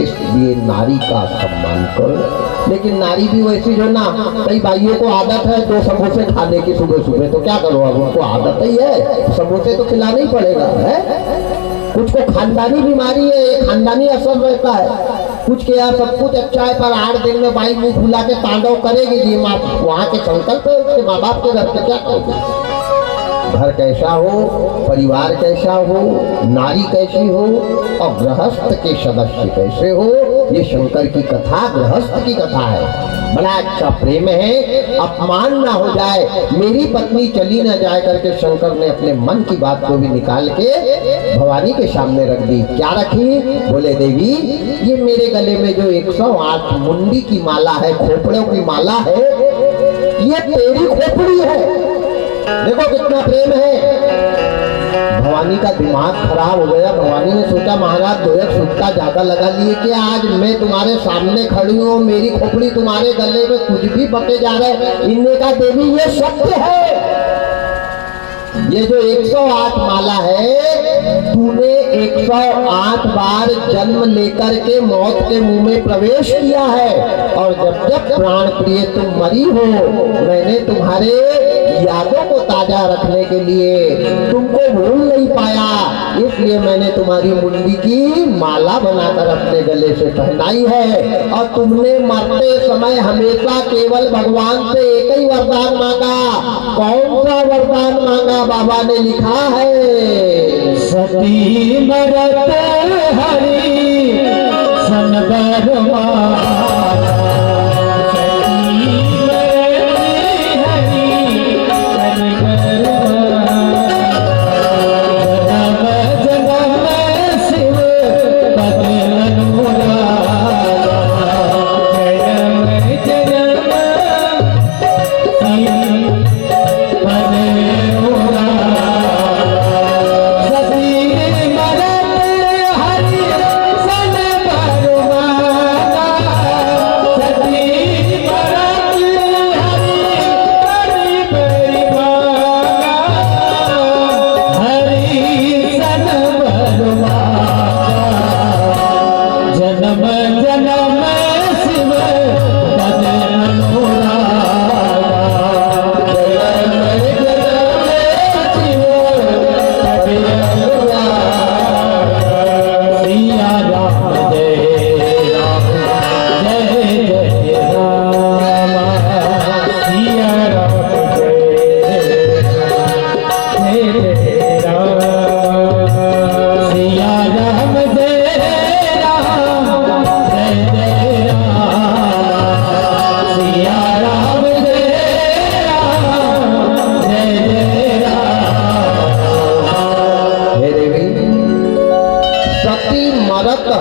इसलिए नारी का सम्मान करो। लेकिन नारी भी वैसी जो ना, कई भाइयों को आदत है 2 समोसे खाने की सुबह सुबह, तो क्या करो, अब उनको आदत ही है, समोसे तो खिलाना ही पड़ेगा है। कुछ को खानदानी बीमारी है, खानदानी असर रहता है। कुछ के यहाँ सब कुछ अच्छा है, पर 8 दिन में बाई मुंह फुला के तांडव करेगी जी। वहाँ के संकल्प है उसके माँ बाप के घर पे, क्या करोगे? घर कैसा हो, परिवार कैसा हो, नारी कैसी हो, और गृहस्थ के सदस्य कैसे हो, ये शंकर की कथा गृहस्थ की कथा है। बड़ा अच्छा प्रेम है, अपमान ना हो जाए, मेरी पत्नी चली ना जाए करके शंकर ने अपने मन की बात को भी निकाल के भवानी के सामने रख दी। क्या रखी? बोले देवी, ये मेरे गले में जो 108 मुंडी की माला है, खोपड़ों की माला है, ये तेरी खोपड़ी है। देखो कितना प्रेम है। भवानी का दिमाग खराब हो गया। भवानी ने सोचा महाराज 2 सुट्टा ज्यादा लगा लिए कि आज मैं तुम्हारे सामने खड़ी हूँ, मेरी खोपड़ी तुम्हारे गले में कुछ भी बके जा रहे। इनने कहा देवी ये सत्य है, ये जो 108 माला है, तूने 108 बार जन्म लेकर के मौत के मुंह में प्रवेश किया है, और जब जब प्राण प्रिय तुम मरी हो, मैंने तुम्हारे यादों को ताजा रखने के लिए तुमको भूल नहीं पाया, इसलिए मैंने तुम्हारी मुंडी की माला बनाकर अपने गले से पहनाई है। और तुमने मरते समय हमेशा केवल भगवान से एक ही वरदान मांगा। कौन सा वरदान मांगा? बाबा ने लिखा है, सती मरत हरि सन बरमा,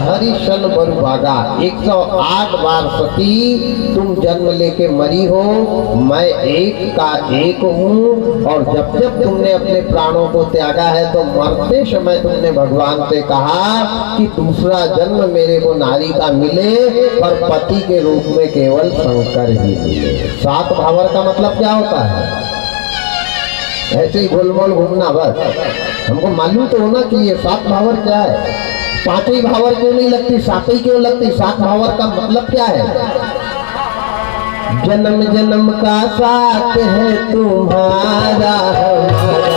हरिशन बरुभागा। 108 बार सती तुम जन्म लेके मरी हो, मैं एक का एक हूँ। और जब जब तुमने अपने प्राणों को त्यागा है तो मरते समय तुमने भगवान से कहा कि दूसरा जन्म मेरे को नारी का मिले, पर पति के रूप में केवल शंकर ही मिले। 7 भावर का मतलब क्या होता है? ऐसे ही गोलमोल घूमना बस। हमको मालूम तो होना चाहिए 7 भावर क्या है। 5 ही भावर क्यों नहीं लगती, 7 ही क्यों लगती? 7 भावर का मतलब क्या है? जन्म जन्म का साथ है तुम्हारा हमारा,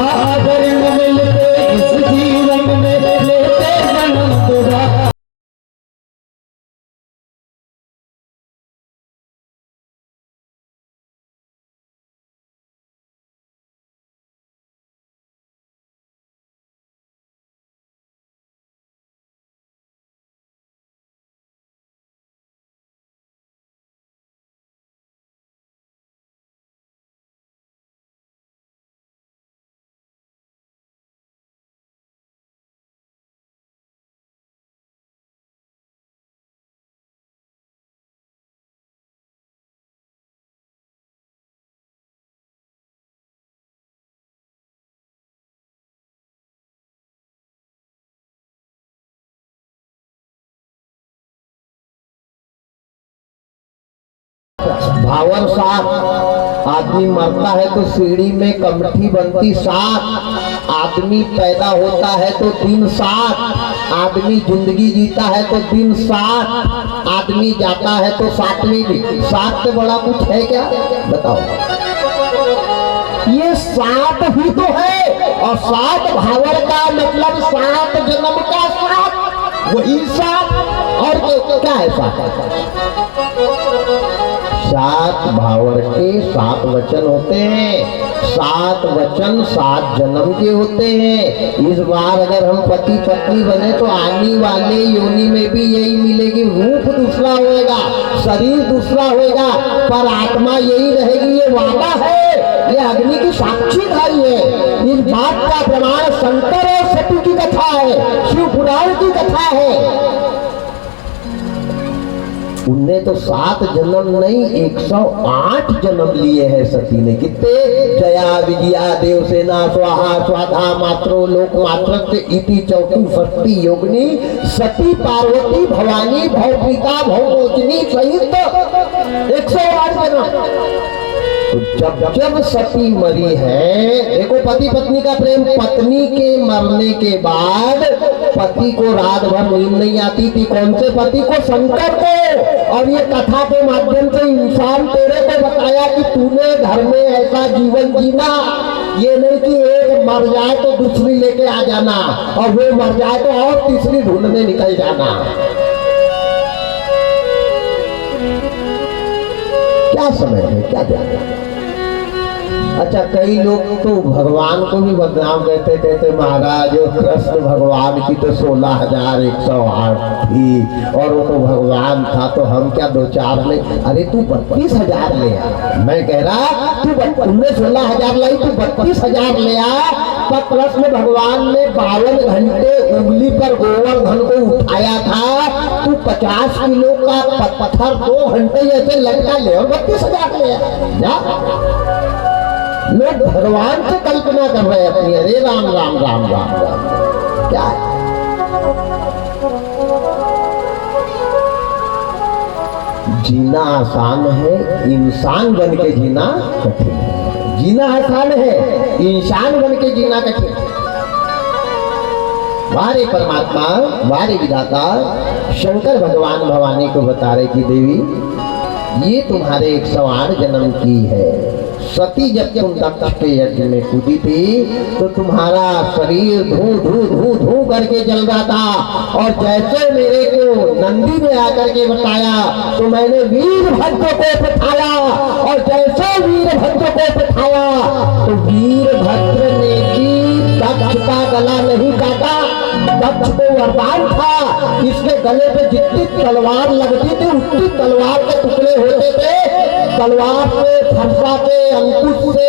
आदर में मिलते इस जीवन में, लेते जन्म दोबारा। भावर 7। आदमी मरता है तो सीढ़ी में कमठी बनती 7। आदमी पैदा होता है तो दिन 7। आदमी जिंदगी जीता है तो दिन 7। आदमी जाता है तो 7वीं दिन। 7 से बड़ा कुछ है क्या? बताओ। ये 7 ही तो है। और 7 भावर का मतलब 7 जन्म का 7, वही 7। और क्या है 7? सात भावर के 7 वचन होते हैं। 7 वचन 7 जन्म के होते हैं। इस बार अगर हम पति पत्नी बने तो आने वाले योनि में भी यही मिलेगी। रूप दूसरा होएगा, शरीर दूसरा होएगा, पर आत्मा यही रहेगी। ये वादा है, ये अग्नि की साक्षीधारी है। इस बात का प्रमाण शंकर और सती की कथा है, शिव पुराण की कथा है। उनने तो 7 जन्म नहीं 108 जन्म लिए हैं सती ने। कितने? जया विजया देवसेना स्वाहा स्वाधा मात्रो लोक मात्र इति चौथी षष्ठी योगिनी सती पार्वती भवानी भवप्रीता भवमोचनी सहित 108 जन्म। तो जब सती मरी है, देखो पति पत्नी का प्रेम, पत्नी के मरने के बाद पति को रात भर नींद नहीं आती थी। कौन से पति को? शंकर को। और ये कथा के माध्यम से इंसान तेरे को बताया कि तूने घर में ऐसा जीवन जीना, ये नहीं कि एक मर जाए तो दूसरी लेके आ जाना, और वो मर जाए तो और तीसरी ढूंढने निकल जाना। क्या समय है, क्या जाना। अच्छा, कई लोग तो भगवान को भी बदनाम कहते महाराज कृष्ण भगवान की तो 16,108 थी और वो तो भगवान था, तो हम क्या 2-4 ले। अरे तू 32,000 ले आ। मैं कह रहा तू तुमने 16,000 लाई, तू 32,000 ले आ। पर कृष्ण भगवान ने 52 घंटे उंगली पर गोवर्धन को उठाया था। तू 50 किलो का पत्थर 2 घंटे ऐसे लटका ले और 32,000 ले आ। लोग भगवान से कल्पना कर रहे हैं अपनी। अरे राम राम राम राम राम, क्या है? जीना आसान है, इंसान बन के जीना कठिन है। जीना आसान है, इंसान बन के जीना कठिन है। वारे परमात्मा, वारे विधाता शंकर भगवान भवानी को बता रहे कि देवी ये तुम्हारे 108 जन्म की है। सती जब तुम दक्ष के यज्ञ में कूदी थी तो तुम्हारा शरीर धू धू धू धू करके जल रहा था। और जैसे मेरे को नंदी ने आकर के बताया तो मैंने वीरभद्र को बिठाया, और जैसे वीरभद्र को बिठाया तो वीरभद्र ने भी दक्ष का गला नहीं काटा। दक्ष को वरदान था, इसके गले पे जितनी तलवार लगती थी उतनी तलवार के टुकड़े होते थे। तलवार से, फरसा से, अंकुश से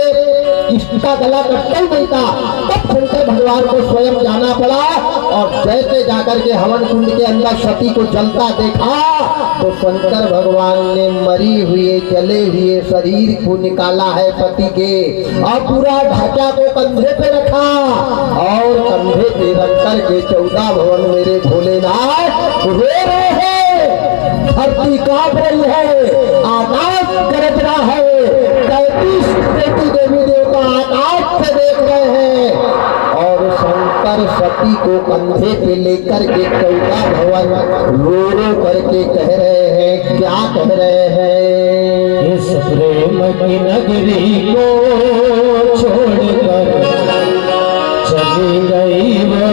इसका गला कटता ही नहीं था। तब शंकर भगवान को स्वयं जाना पड़ा, और जैसे जाकर के हवन कुंड के अंदर सती को जलता देखा तो शंकर भगवान ने मरी हुए जले हुए शरीर को निकाला है सती के, और पूरा ढांचा को कंधे पे रखा, और कंधे पे रख करके 14 भवन मेरे भोलेनाथ रो रहे हैं। धरती कांप रही है, आकाश गरज रहा है, 33 कोटि देवी देवता आकाश से देख रहे हैं, और शंकर सती को कंधे पे लेकर के 14 भवन रो रो करके कह रहे हैं। क्या कह रहे हैं? इस प्रेम की नगरी को छोड़कर चली गई वो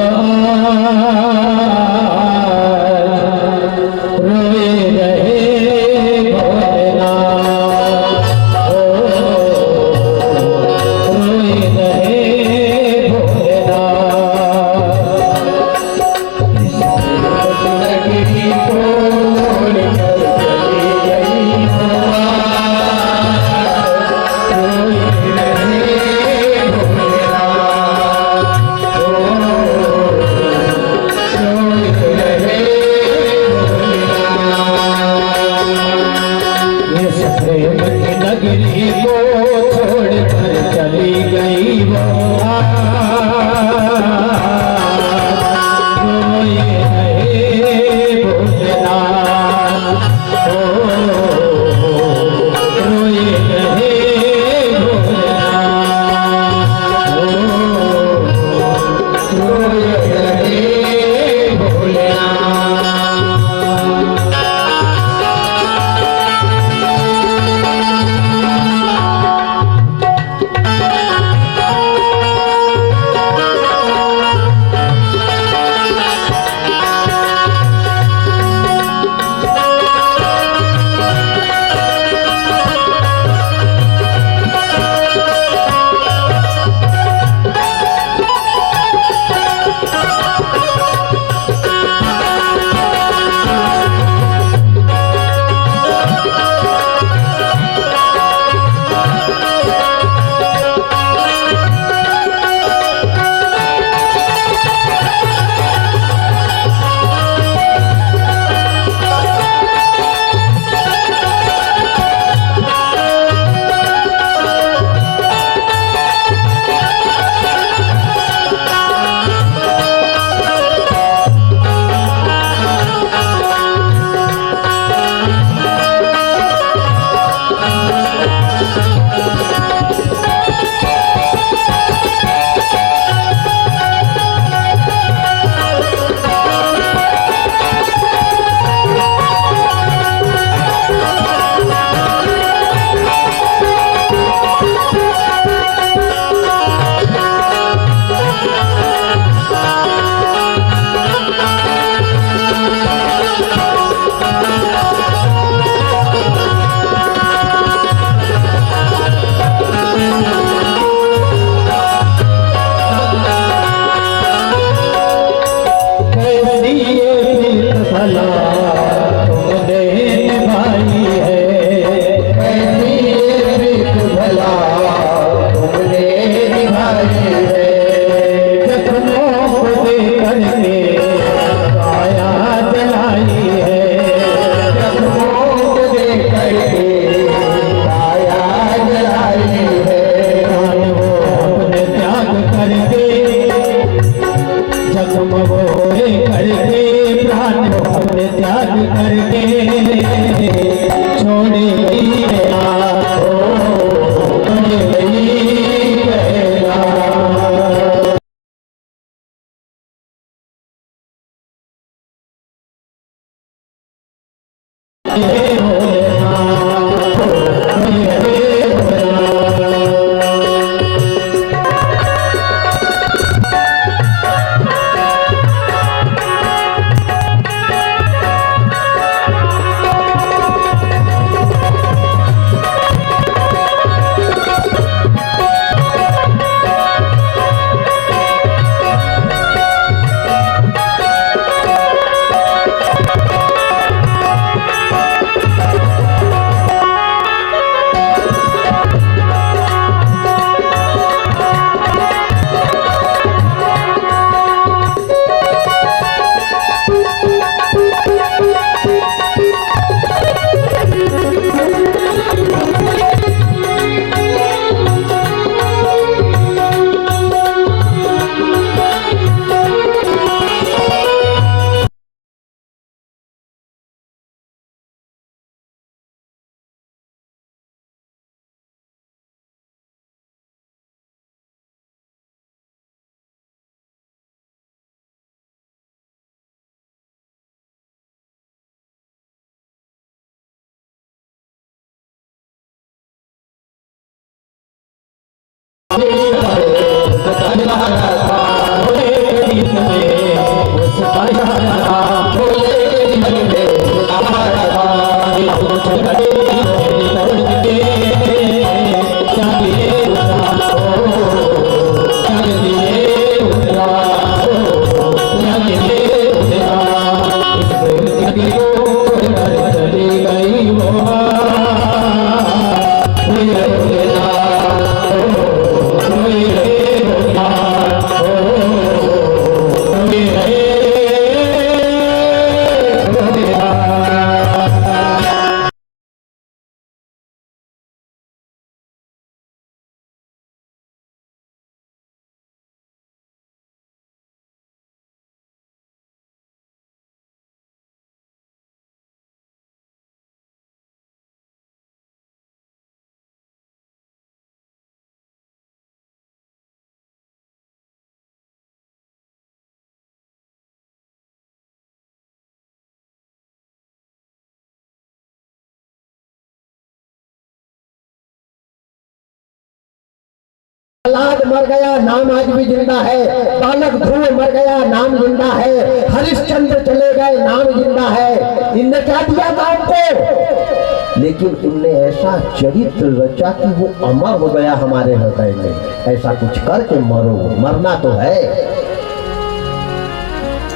प्रहलाद मर गया, नाम आज भी जिंदा है। बालक ध्रुव मर गया, नाम जिंदा है। हरिश्चंद्र चले गए, नाम जिंदा है। इनने क्या दिया गांव को, लेकिन इनने ऐसा चरित्र रचा कि वो अमर हो गया हमारे हृदय में। ऐसा कुछ करके मरो, मरना तो है,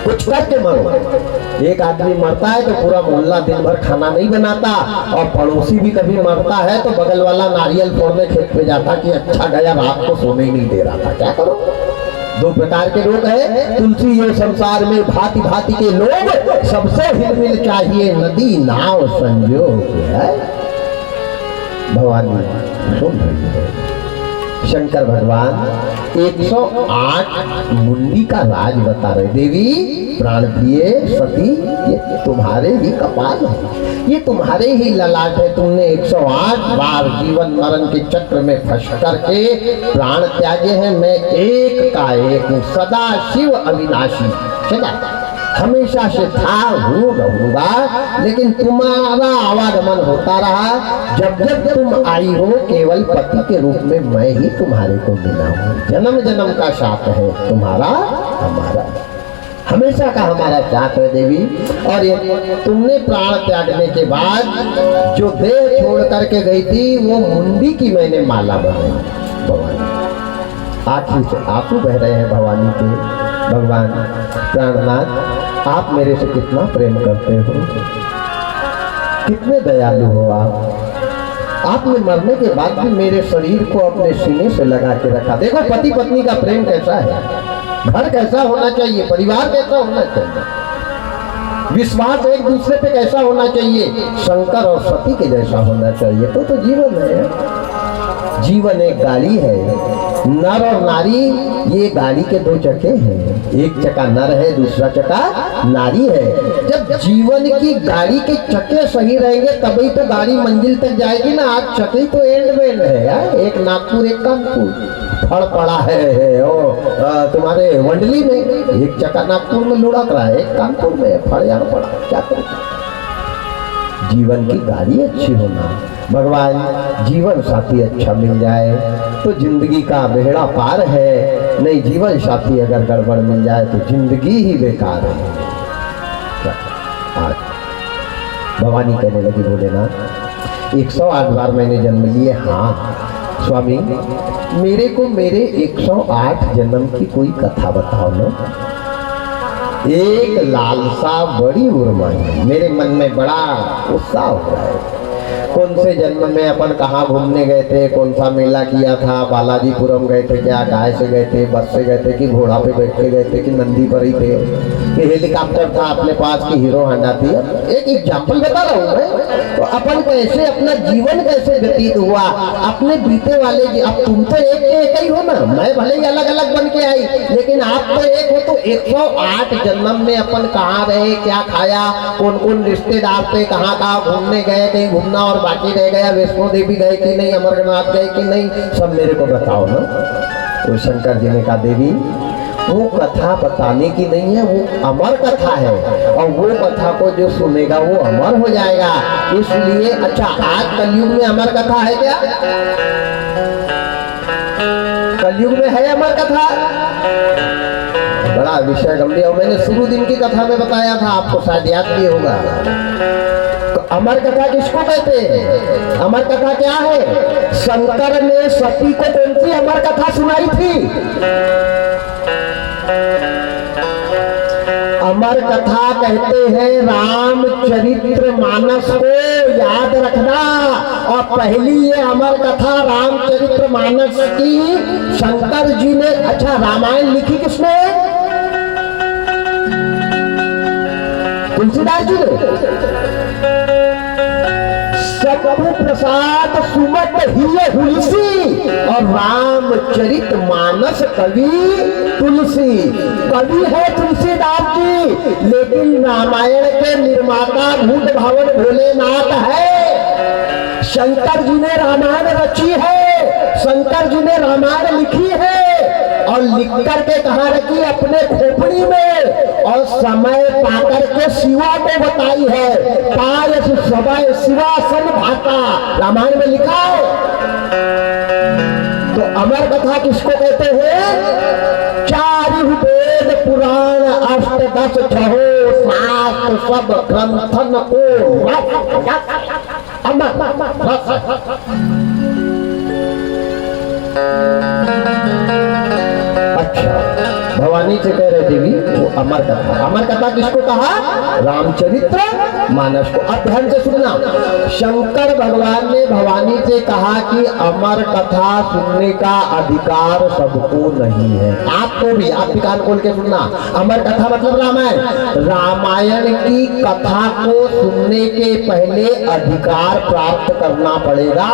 कुछ करके मरो। एक आदमी मरता है तो पूरा मोहल्ला दिन भर खाना नहीं बनाता, और पड़ोसी भी कभी मरता है तो बगल वाला नारियल फोड़ने खेत पे जाता कि अच्छा गया, रात को सोने ही नहीं दे रहा था। क्या करो, दो प्रकार के लोग हैं तुलसी ये संसार में, भांति भांति के लोग। सबसे हिलमिल चाहिए नदी नाव संजोग है। भवानी सुन रही है, शंकर भगवान 108 मुंडी का राज बता रहे। देवी प्राण प्रिय सती, ये तुम्हारे ही कपाल है, ये तुम्हारे ही ललाट है। तुमने 108 बार जीवन मरण के चक्र में फंस करके प्राण त्यागे हैं। मैं एक का एक हूँ, सदा शिव अविनाशी, हमेशा से था, हूँ, रहूंगा। लेकिन तुम्हारा आवागमन होता रहा। जब जब तुम आई हो केवल पति के रूप में मैं ही तुम्हारे को मिला हूँ। जन्म जन्म का साथ है तुम्हारा हमारा, हमेशा का हमारा साथ है देवी। और ये तुमने प्राण त्यागने के बाद जो देह छोड़ करके गई थी वो मुंडी की मैंने माला बनाई। भवानी आंखों से आंसू बह रहे हैं भवानी के। भगवान प्राणनाथ, आप मेरे से कितना प्रेम करते हो, कितने दयालु हो आप। आपने मरने के बाद भी मेरे शरीर को अपने सीने से लगा के रखा। देखो पति पत्नी का प्रेम कैसा है, घर कैसा होना चाहिए, परिवार कैसा होना चाहिए, विश्वास एक दूसरे पे कैसा होना चाहिए, शंकर और सती के जैसा होना चाहिए। तो जीवन है। जीवन एक गाड़ी है, नर और नारी ये गाड़ी के दो चक्के हैं। एक चक्का नर है, दूसरा चक्का नारी है। जब जीवन की गाड़ी के चक्के सही रहेंगे तभी तो गाड़ी मंजिल तक जाएगी ना। आज चक्के तो एंड में है यार, एक नागपुर एक कानपुर फड़ पड़ा है। ओ तुम्हारे वंडली में एक चक्का नागपुर में लुढ़क रहा है, एक कानपुर में फड़ यहाँ पड़ा। क्या करें, जीवन की गाड़ी अच्छी होना। भगवान जीवन साथी अच्छा मिल जाए तो जिंदगी का बेड़ा पार है, नहीं जीवन साथी अगर गड़बड़ मिल जाए तो जिंदगी ही बेकार है। आज भवानी कहने लगी भोलेनाथ 108 बार मैंने जन्म लिए। हाँ स्वामी, मेरे को मेरे 108 जन्म की कोई कथा बताओ ना। एक लालसा बड़ी उर्माई, मेरे मन में बड़ा उत्साह हो रहा है। कौन से जन्म में अपन कहाँ घूमने गए थे, कौन सा मेला किया था, बालाजीपुरम गए थे क्या, गाय से गए थे, बस से गए थे कि घोड़ा पे बैठ के गए थे कि नंदी पर ही थे कि हेलीकॉप्टर था अपने पास की हीरो होंडा थी। एक एग्जाम्पल बता रहा हूँ मैं। तो अपन कैसे अपना जीवन कैसे व्यतीत हुआ, अपने बीते वाले अब तुम तो एक ही हो ना, मैं भले ही अलग अलग बन के आई लेकिन आप तो एक हो। तो 108 जन्म में अपन कहाँ रहे, क्या खाया, कौन कौन रिश्तेदार थे, कहाँ कहाँ घूमने गए, कहीं घूमना और बाकी रह गया, वैष्णो देवी गए कि नहीं, अमरनाथ गए कि नहीं, सब मेरे को बताओ ना। तो शंकर जी ने कहा देवी वो कथा बताने की नहीं है, वो अमर कथा है और वो कथा को जो सुनेगा वो अमर हो जाएगा। इसलिए अच्छा आज कलयुग में अमर कथा है क्या, कलयुग में है अमर कथा? बड़ा विषय गंभीर, और मैंने शुरू दिन की कथा में बताया था, आपको शायद याद भी होगा। अमर कथा किसको कहते हैं? अमर कथा क्या है? शंकर ने सती को कौन सी अमर कथा सुनाई थी? अमर कथा कहते हैं रामचरित्र मानस को याद रखना। और पहली ये अमर कथा रामचरित्र मानस की शंकर जी ने, अच्छा रामायण लिखी किसने? तुलसीदास जी ने। सतु प्रसाद सुमत ही तुलसी और रामचरित मानस कवि तुलसी। कवि है तुलसीदास जी, लेकिन रामायण के निर्माता भूत भावन भोलेनाथ है। शंकर जी ने रामायण रची है, शंकर जी ने रामायण लिखी है और लिख करके कहा रखी अपने खोपड़ी में, और समय पाकर के शिवा को बताई है। पायस समय शिवा सन भाता रामायण में लिखा है। तो अमर कथा किसको कहते हैं? चारि वेद पुराण अष्ट दस छहो सात सब ग्रंथन को अमर। अच्छा भवानी से कह रहे देवी वो अमर कथा। अमर कथा किसको कहा? रामचरित्र मानस को। अब ध्यान से सुनना, शंकर भगवान ने भवानी से कहा कि अमर कथा सुनने का अधिकार सबको नहीं है। आपको भी, आप भी कान खोल के सुनना। अमर कथा मतलब रामायण। रामायण की कथा को सुनने के पहले अधिकार प्राप्त करना पड़ेगा।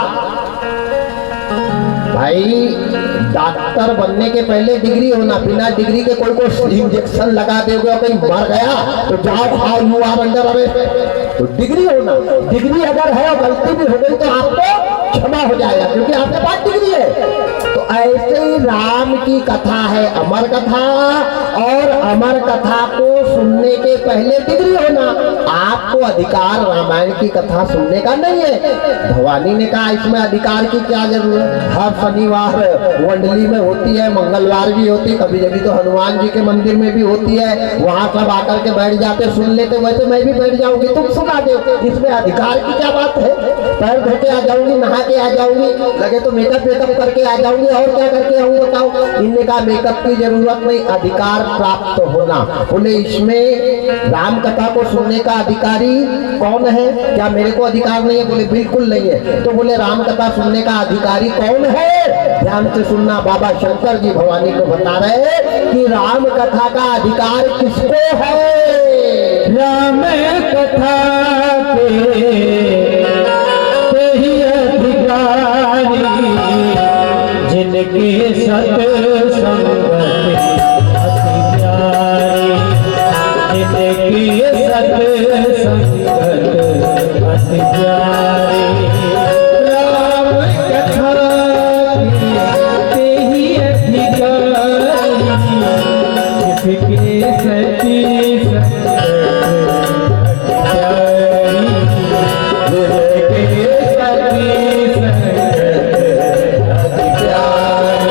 भाई डॉक्टर बनने के पहले डिग्री होना, बिना डिग्री के कोई को इंजेक्शन लगा दोगे और कहीं मर गया तो जाओ खाओ, यू आर अंडर अरेस्ट। तो डिग्री होना, डिग्री अगर है और गलती भी हो गई तो आपको क्षमा हो जाएगा क्योंकि आपके पास डिग्री है। तो ऐसे ही राम की कथा है अमर कथा, और अमर कथा को सुनने के पहले डिग्री होना। आपको अधिकार रामायण की कथा सुनने का नहीं है। भवानी ने कहा इसमें अधिकार की क्या जरूरत, हर शनिवार वंडली में होती है, मंगलवार भी होती है, कभी कभी तो हनुमान जी के मंदिर में भी होती है, वहां सब आकर के बैठ जाते सुन लेते, वैसे मैं भी बैठ जाऊंगी, तुम सुना दो, इसमें अधिकार की क्या बात है। पैर धो के आ जाऊंगी, नहा के आ जाऊंगी, लगे तो मेकअप करके आ जाऊंगी, और क्या करके आऊंगी बताओ। इनने कहा मेकअप की जरूरत नहीं, अधिकार प्राप्त होना। बोले इसमें राम कथा को सुनने का अधिकारी कौन है, क्या मेरे को अधिकार नहीं है? बोले बिल्कुल नहीं है। तो बोले राम कथा सुनने का अधिकारी कौन है? ध्यान से सुनना, बाबा शंकर जी भवानी को बता रहे कि राम कथा का अधिकार किसको है। राम कथा के ही अधिकारी जिनके सत्संग अति प्यारी, जिनके सत्संग अति प्यारी। राम कथा के ही अधिकारी जिसके सच्ची संगत अति प्यारी, जिसके सच्ची संगत अति प्यारी।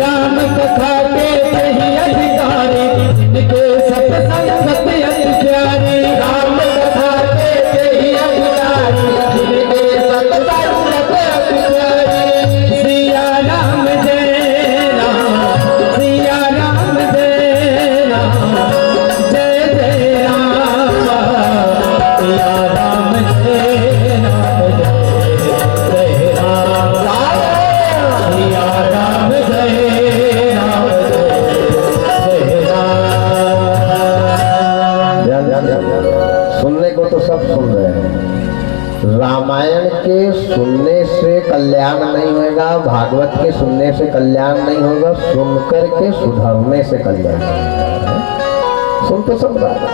राम कथा के ही अधिकारी जिनके सत्संग अति प्यारी, राम कथा के ही अधिकारी जिनके सत्संग अति प्यारी। सिया राम जय राम, सिया राम जय राम, जय जय राम, सिया राम जय राम, जय राम, सिया राम जय राम, जय राम। सुनने को तो सब सुन रहे हैं, रामायण के सुनने से कल्याण नहीं होगा, भागवत के सुनने से कल्याण नहीं होगा, सुनकर के सुधरने से कल्याण होगा। सुन तो सब रहा,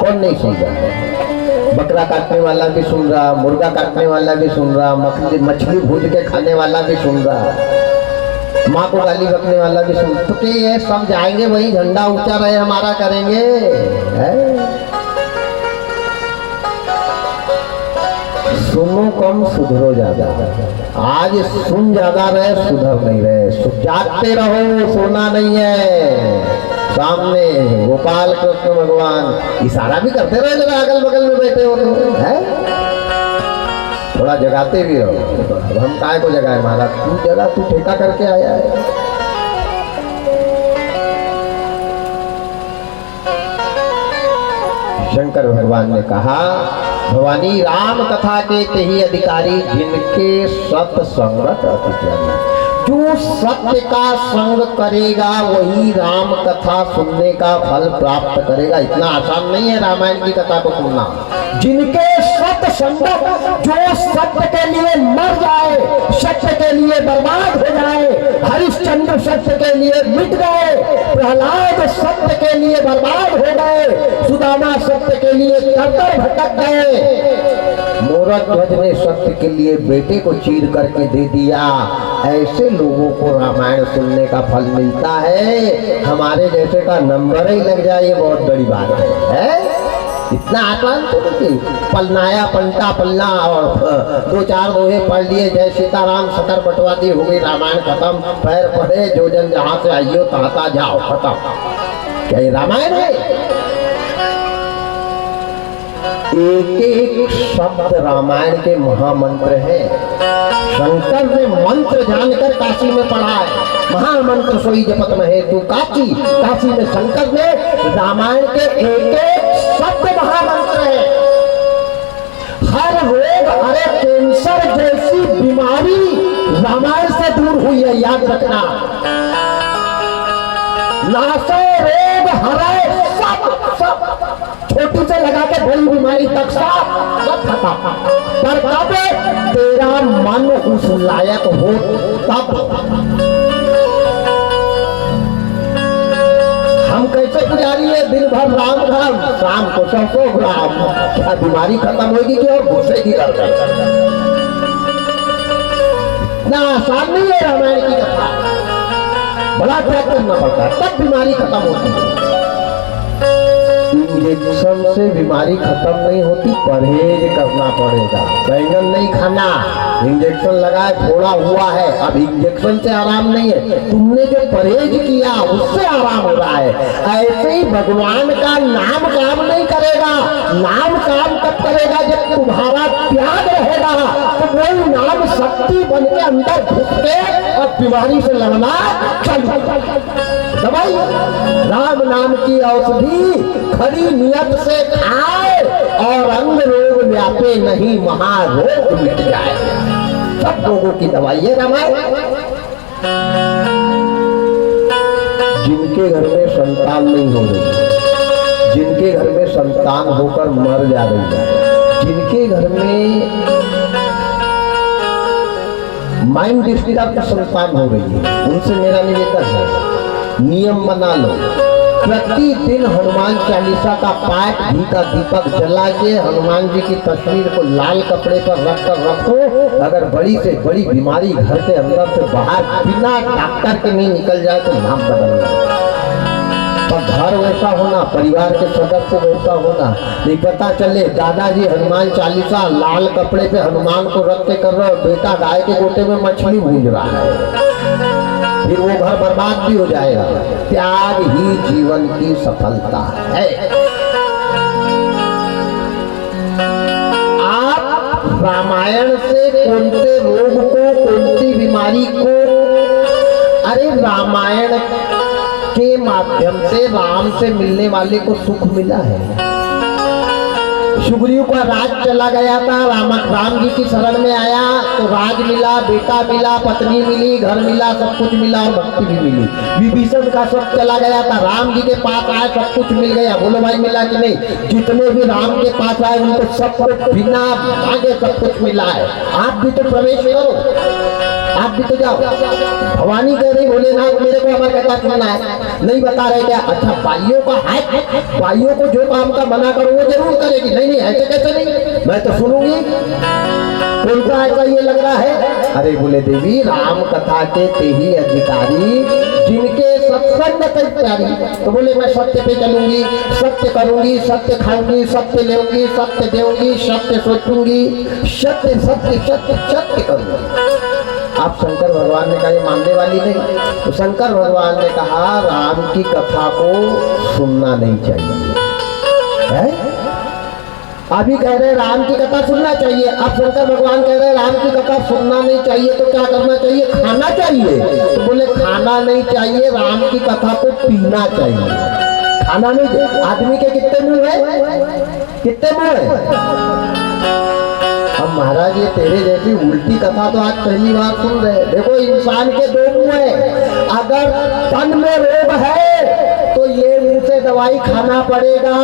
कौन नहीं सुन रहा? बकरा काटने वाला भी सुन रहा, मुर्गा काटने वाला भी सुन रहा, मछली भूज के खाने वाला भी सुन रहा, माँ को गाली बकने वाला भी सुन। तो कि ये सब जाएंगे वही झंडा ऊंचा रहे हमारा करेंगे है? सुनो कम सुधरो ज्यादा। आज सुन ज्यादा रहे सुधर नहीं रहे। जागते रहो, सोना नहीं है। सामने गोपाल कृष्ण भगवान इशारा भी करते रहे, जरा अगल बगल में बैठे हो तो है, थोड़ा जगाते भी रहो। अब हम काय को जगाए महाराज, तू जगा, तू ठेका करके आया है। शंकर भगवान ने कहा भवानी राम कथा के ते ही अधिकारी जिनके सत्संगत अति प्यारी। जो सत्य का संग करेगा वही राम कथा सुनने का फल प्राप्त करेगा। इतना आसान नहीं है रामायण की कथा को सुनना। जिनके सत्य संगत, जो सत्य के लिए मर जाए, सत्य के लिए बर्बाद हो जाए, हरिश्चंद्र सत्य के लिए मिट गए, प्रहलाद सत्य के लिए बर्बाद हो गए, सुदामा सत्य के लिए तर भटक गए, मूरत ध्वज ने सत्य के लिए बेटे को चीर करके दे दिया, ऐसे लोगों को रामायण सुनने का फल मिलता है। हमारे जैसे का नंबर ही लग जाए ये बहुत बड़ी बात है? इतना आसान तो नहीं। पलनाया पंटा पलना और दो चार दोहे पढ़ लिए, जय सीताराम सकर बटवादी हो गई, रामायण खत्म। पैर पड़े जो जन जहां से आइयो तहां जाओ, खत्म। क्या ये रामायण है? एक एक शब्द रामायण के महामंत्र है। शंकर ने मंत्र जानकर काशी में पढ़ा है। महामंत्र सोई जपत में हेतु काशी। काशी में शंकर ने रामायण के एक एक शब्द महामंत्र है। हर रोग, अरे कैंसर जैसी बीमारी रामायण से दूर हुई है, याद रखना। नासो रोग हरे सब सब छोटी से लगा के बड़ी बीमारी तक सब खत्म। पर कब तेरा मन उस लायक हो तब। हम कैसे गुजारी है दिन भर राम राम, शाम को 100 राम, क्या बीमारी खत्म होगी कि और घुसेगी कर ना। आसान नहीं है रामायण की कथा, बड़ा त्याग करना पड़ता है तब बीमारी खत्म होती है। इंजेक्शन से बीमारी खत्म नहीं होती, परहेज करना पड़ेगा। बैंगन नहीं खाना, इंजेक्शन लगाए थोड़ा हुआ है, अब इंजेक्शन से आराम नहीं है, तुमने जो परहेज किया उससे आराम हो रहा है। ऐसे ही भगवान का नाम काम नहीं करेगा। नाम काम कब करेगा? जब तुम्हारा त्याग रहेगा, तो वही नाम शक्ति बन के अंदर घुस के और बीमारी से लड़ना चल दवाई। राम नाम की औषधि खरी नियत से खाए और अंग रोग व्यापे नहीं, महारोग मिट जाए। सब रोगों की दवाई है रामायण। जिनके घर में संतान नहीं हो रही, जिनके घर में संतान होकर मर जा रही है, जिनके घर में माइंड डिस्टर्ब संतान हो रही है, उनसे मेरा निवेदन है नियम बना लो। प्रतिदिन हनुमान चालीसा का पाठ, घी का दीपक जला के हनुमान जी की तस्वीर को लाल कपड़े पर रख कर रखो। अगर बड़ी से बड़ी बीमारी घर के अंदर से बाहर बिना डॉक्टर के नहीं निकल जाए तो नाम बदलना। पर घर वैसा होना, परिवार के सदस्य वैसा होना, नहीं पता चले दादाजी हनुमान चालीसा लाल कपड़े पे हनुमान को रख के कर रहे हो, बेटा गाय के गोटे में मछली भूज रहा है, फिर वो घर बर्बाद भी हो जाएगा। त्याग ही जीवन की सफलता है। आप रामायण से कौन से रोग को, कौन सी बीमारी को, अरे रामायण के माध्यम से राम से मिलने वाले को सुख मिला है। सुग्रीव का राज चला गया था, राम जी की शरण में आया तो राज मिला, बेटा मिला, पत्नी मिली, घर मिला, सब कुछ मिला और भक्ति भी मिली। विभीषण का सब चला गया था, राम जी के पास आए, सब कुछ मिल गया। बोलो भाई मिला कि नहीं? जितने भी राम के पास आए उनको सब कुछ बिना मांगे सब कुछ मिला है। आप भी तो प्रवेश करो, आप भी तो जाओ। भवानी कह रही भोलेनाथ मेरे को हमारे कथा सुनना है, नहीं बता रहे क्या? अच्छा बाइयों का है, बाइयों को जो काम का मना करो वो जरूर करेगी। नहीं नहीं ऐसे कैसे नहीं, मैं तो सुनूंगी। कौन सा ऐसा ये लग रहा है? अरे बोले देवी राम कथा के ते ही अधिकारी जिनके सत्संग प्यारी। तो बोले मैं सत्य पे चलूंगी, सत्य करूंगी, सत्य खाऊंगी, सत्य लेऊंगी, सत्य देऊंगी, सत्य सोचूंगी, सत्य सत्य सत्य सत्य करूंगी। आप शंकर भगवान ने कहा ये मानने वाली नहीं, तो शंकर भगवान ने कहा राम की कथा को सुनना नहीं चाहिए है? अभी कह रहे राम की कथा सुनना चाहिए, अब शंकर भगवान कह रहे राम की कथा सुनना नहीं चाहिए, तो क्या करना चाहिए? खाना चाहिए। तो बोले खाना नहीं चाहिए, राम की कथा को पीना चाहिए। खाना नहीं, आदमी के कितने मुंह है? कितने मुंह है? अब महाराज ये तेरे जैसी उल्टी कथा तो आज पहली बार सुन रहे। देखो इंसान के दो मुंह है, अगर तन में रोग है तो ये मुंह से दवाई खाना पड़ेगा,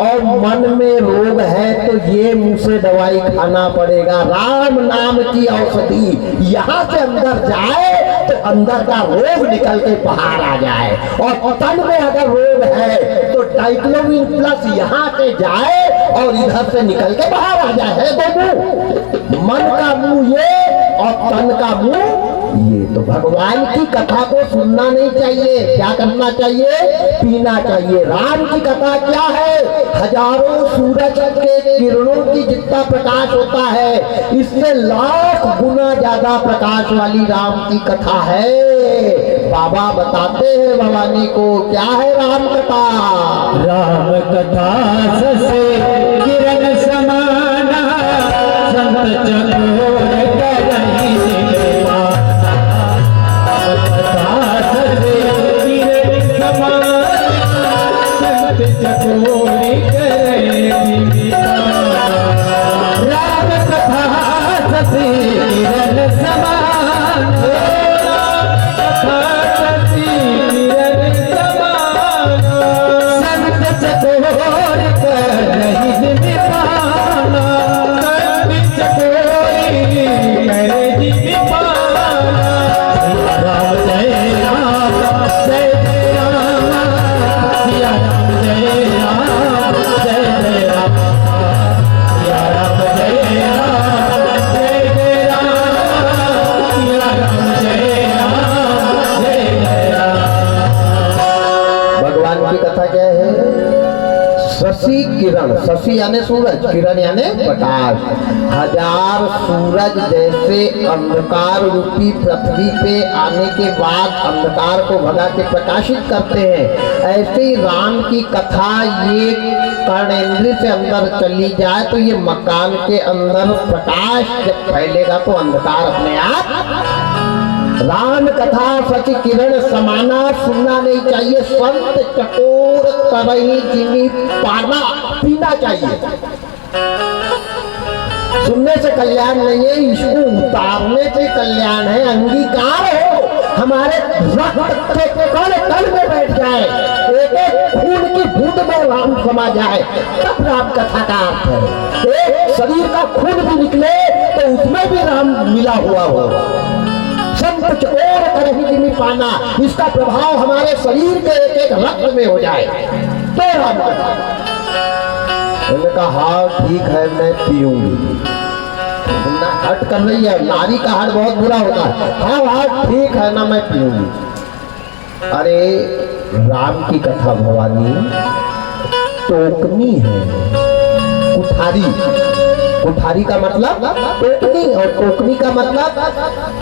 और मन में रोग है तो ये मुंह से दवाई खाना पड़ेगा। राम नाम की औषधि यहाँ से अंदर जाए तो अंदर का रोग निकल के बाहर आ जाए, और तन में अगर रोग है तो डाइक्लोमिन प्लस यहाँ से जाए और इधर से निकल के बाहर आ जाए। है दो मुंह, मन का मुंह ये और तन का मुंह ये। तो भगवान की कथा को सुनना नहीं चाहिए, क्या करना चाहिए? पीना चाहिए। राम की कथा क्या है? हजारों सूरज के किरणों की जितना प्रकाश होता है इससे लाख गुना ज्यादा प्रकाश वाली राम की कथा है। बाबा बताते हैं भवानी को क्या है राम कथा। राम कथा से किरण समाना संत चकोर करहि चकोरी करे राम कथा सती किरण समान, कथा सती किरण समान, संत शशि किरण, शशि यानी सूरज, किरण यानी प्रकाश, 1000 सूरज जैसे अंधकार रूपी पृथ्वी पे आने के बाद अंधकार को भगा के प्रकाशित करते हैं, ऐसे ही राम की कथा ये कर्णेंद्र से अंदर चली जाए तो ये मकान के अंदर प्रकाश जब फैलेगा तो अंधकार अपने आप। राम कथा सच किरण समाना, सुनना नहीं चाहिए, संत चकोर तरही जिमी पाना पीना चाहिए। सुनने से कल्याण नहीं है, इसको उतारने से कल्याण है। अंगीकार हो, हमारे रक्त के कण में बैठ जाए, एक एक खून की बूंद में राम समा जाए, तब राम कथा का अर्थ है। एक शरीर का खून भी निकले तो उसमें भी राम मिला हुआ हो। संत चकोर तरही जिमी पाना, इसका प्रभाव हमारे शरीर के एक एक रक्त में हो जाए तो राम कथा। उन्होंने कहा हाँ ठीक है मैं पीऊंगी। ना हट कर रही है, नारी का हट बहुत बुरा होता है। हाँ हाँ ठीक है ना मैं पीऊंगी। अरे राम की कथा भवानी टोकनी है, कुठारी। कुठारी का मतलब टोकनी, और टोकनी का मतलब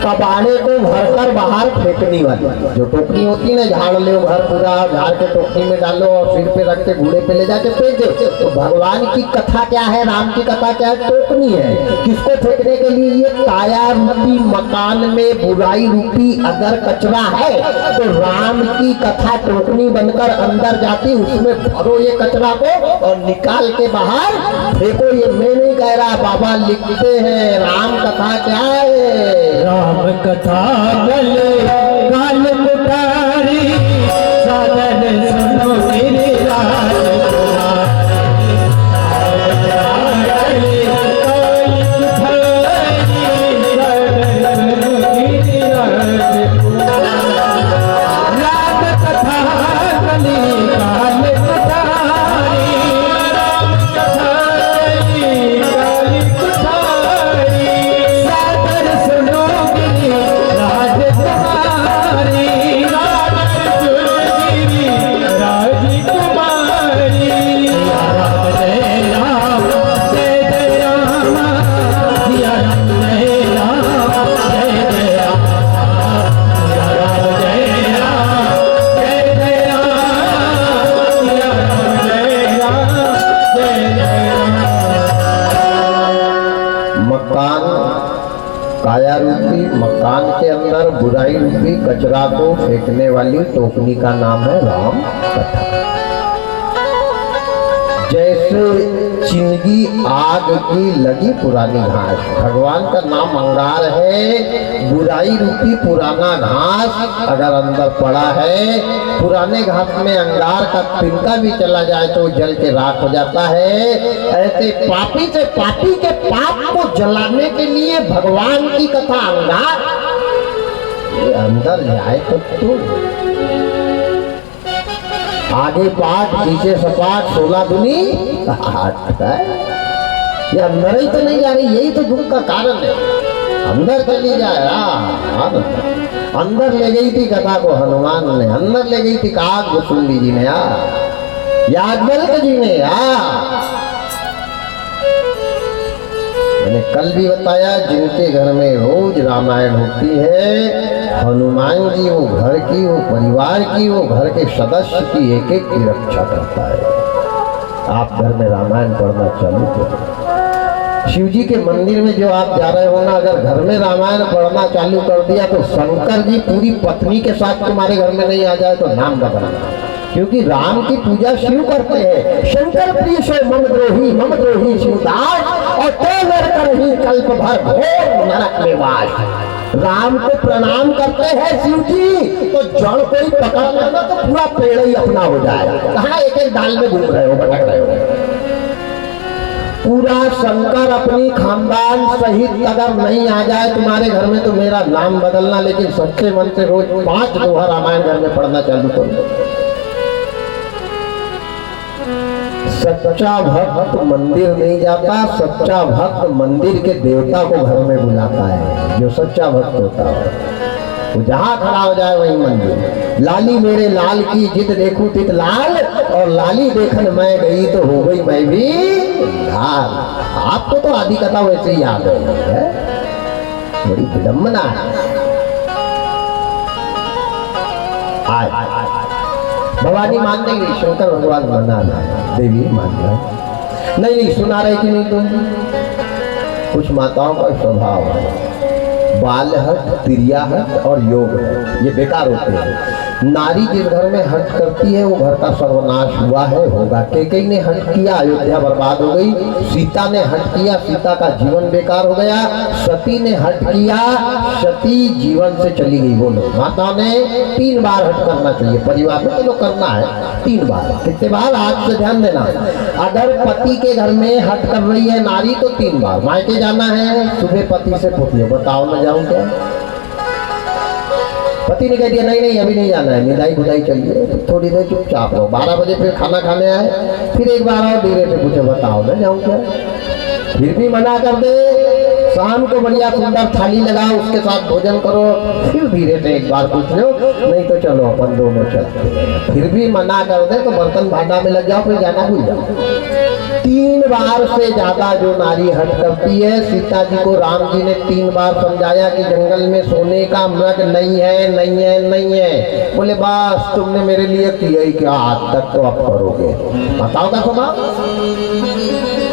कबाड़े को भरकर बाहर फेंकने वाली। जो टोकनी होती है ना, झाड़ लो घर पूरा, झाड़ के टोकनी में डालो और सिर पे रख के घोड़े पे ले जाके फेंक दो। तो भगवान की कथा क्या है, राम की कथा क्या है, टोकनी है। किसको फेंकने के लिए? ये काया रूपी मकान में बुराई रूपी अगर कचरा है तो राम की कथा टोकनी बनकर अंदर जाती, उसमें भरो ये कचरा को और निकाल के बाहर फेंको। ये मैं नहीं कह रहा, बाबा लिखते हैं। राम कथा क्या है? राम कथा गले गाल मुटारी, साधन सुनो मेरे काया रूपी मकान के अंदर बुराई रूपी कचरा को फेंकने वाली टोकनी का नाम है राम कथा। जैसे चिंगी आग की लगी पुरानी घास, भगवान का नाम अंगार है। बुराई रूपी पुराना घास अगर अंदर पड़ा है, पुराने घास में अंगार का तिनका भी चला जाए तो जल के राख हो जाता है। ऐसे पापी से पापी के पाप को जलाने के लिए भगवान की कथा अंगार ये अंदर जाए तो आगे पाठ पीछे सपाट 16 दूनी 8 है। ये अंदर ही तो नहीं जा रही, यही तो दुख का कारण है। अंदर चली जाए। अंदर ले गई थी कथा को हनुमान ने, अंदर ले गई थी काग सुंदी जी ने, याज्ञवल्क्य जी ने। मैंने कल भी बताया, जिनके घर में रोज रामायण होती है, हनुमान जी वो घर की, वो परिवार की, वो घर के सदस्य की एक एक की रक्षा करता है। आप घर में रामायण पढ़ना चालू करो। शिव जी के मंदिर में जो आप जा रहे हो ना, अगर घर में रामायण पढ़ना चालू कर दिया तो शंकर जी पूरी पत्नी के साथ तुम्हारे घर में नहीं आ जाए तो नाम बदलना। क्योंकि राम की पूजा शिव करते हैं। शंकर प्रिय सो मम द्रोही शिवदास, और तो नर करही कल्प भर घोर नरक में वास। राम को प्रणाम करते हैं शिव जी, तो जड़ कोई पकड़ लेना तो पूरा पेड़ ही अपना हो जाए। कहाँ एक एक डाल में घूम रहे हो, भटक रहे हो। पूरा शंकर अपनी खानदान सहित अगर नहीं आ जाए तुम्हारे घर में तो मेरा नाम बदलना, लेकिन सच्चे मन से रोज 5 दोहा रामायण घर में पढ़ना चालू करो। सच्चा भक्त मंदिर नहीं जाता, सच्चा भक्त मंदिर के देवता को घर में बुलाता है। जो सच्चा भक्त होता है वो जहाँ खड़ा हो जाए वही मंदिर। लाली मेरे लाल की जित देखूं तित लाल, और लाली देखन मैं गई तो हो गई मैं भी लाल। आपको तो आदि कथा वैसे ही याद है? बड़ी विडम्बना है। आज भवानी मान नहीं रही, शंकर भगवान मना रहा है, देवी मान रहा है। नहीं सुना रहे कि नहीं तुम? कुछ माताओं का स्वभाव है, बाल हट, क्रिया हट और योग हट, ये बेकार होते हैं। नारी जिस घर में हट करती है वो घर का सर्वनाश हुआ है, होगा। कैकेयी ने हट किया, अयोध्या बर्बाद हो गई। सीता ने हट किया, सीता का जीवन बेकार हो गया। सती ने हट किया, सती जीवन से चली गई। बोलो, माताओं ने 3 बार हट करना चाहिए। परिवार में तो करना है 3 बार। कितने बार? आज से ध्यान देना। अगर पति के घर में हट कर रही है नारी तो 3 बार। मायके जाना है, सुबह पति से पूछिए, बताओ मैं जाऊं क्या? पति ने कह दिया नहीं नहीं अभी नहीं जाना है, निदाई गुदाई चाहिए, तो थोड़ी देर चुपचाप रहो। 12 बजे फिर खाना खाने आए, फिर एक बार और धीरे से पूछे, बताओ मैं जाऊं क्या? फिर भी मना कर दे। शाम को बढ़िया सुंदर थाली लगाओ, उसके साथ भोजन करो, फिर धीरे से एक बार पूछ लो, नहीं तो चलो अपन दोनों चलते हैं। फिर भी मना कर दे तो बर्तन भांडा में लग जाओ, फिर जाना भूल जाओ। 3 बार से ज्यादा जो नारी हट करती है, सीता जी को राम जी ने 3 बार समझाया कि जंगल में सोने का मृग नहीं है, नहीं है, नहीं है। बोले बस तुमने मेरे लिए किया ही क्या, आज तक तो अब करोगे। माताओं का स्वभाव।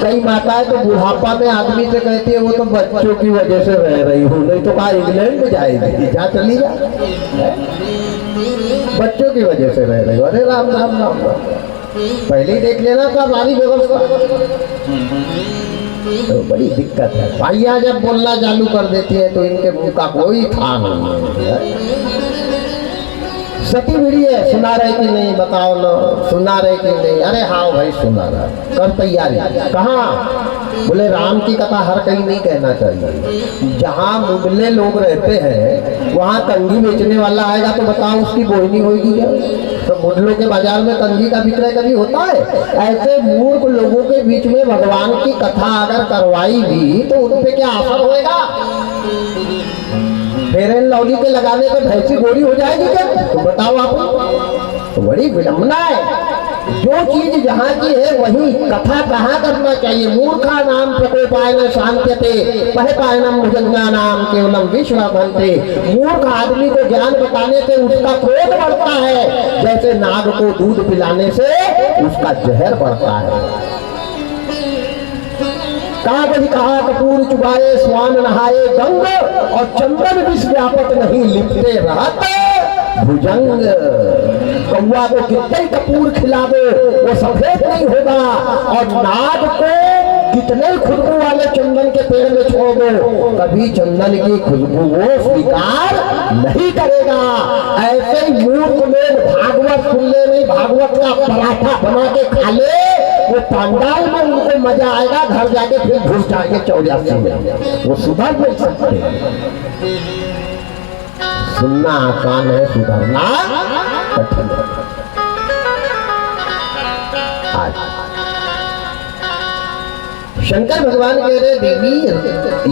कई माताएं तो बुढ़ापा में आदमी से कहती है वो तो बच्चों की वजह से रह रही हूँ, नहीं तो कहा इंग्लैंड में जाएगी, जा चली जा, बच्चों की वजह से रह रही हो। अरे राम राम राम राम, पहले ही देख लेना था सारी व्यवस्था। तो बड़ी दिक्कत है। भाइया जब बोलना चालू कर देती है तो इनके मुंह का कोई था नहीं है। सती भिड़ी है, सुना रहे कि नहीं बताओ ना, सुना रहे कि नहीं? अरे हाँ भाई सुना रहा, कर तैयारी। कहाँ? बोले राम की कथा हर कहीं नहीं कहना चाहिए। जहाँ मुगले लोग रहते हैं वहाँ कंघी बेचने वाला आएगा तो बताओ उसकी बोहनी होगी क्या? तो मुगलों के बाजार में कंघी का विक्रय कभी होता है? ऐसे मूर्ख लोगों के बीच में भगवान की कथा अगर करवाई भी तो उन पे क्या असर होएगा? फेयर एंड लवली के लगाने पे भैंसी गोरी हो जाएगी क्या? तो बताओ आप। तो बड़ी विडम्बना है। जो चीज जहाँ की है वही कथा कहाँ करना चाहिए। मूर्खा नाम प्रकोपायन शांत्यते पहपायनम भुजंगा नाम केवलम विश्व बनते। मूर्ख आदमी को ज्ञान बताने से उसका क्रोध बढ़ता है, जैसे नाग को दूध पिलाने से उसका जहर बढ़ता है। कागज कहा कपूर चुबाए स्वान नहाए गंग, और चंदन विष व्यापक नहीं लिपटे रहते भुजंग। कौवा को कितने कपूर खिला दो वो सफेद नहीं होगा, और नाग को कितने खुशबू वाले चंदन के पेड़ में छोड़ दो, कभी चंदन की खुशबू वो स्वीकार नहीं करेगा। ऐसे ही मूर्ख लोग भागवत सुन ले नहीं, भागवत का पराठा बना के खा ले, वो पंडाल में उनको मजा आएगा, घर जाके फिर घुस जाएंगे 84 में। वो सुधर नहीं सकते। सुनना आसान है, सुधरना कठिन है। आज शंकर भगवान कह रहे देवी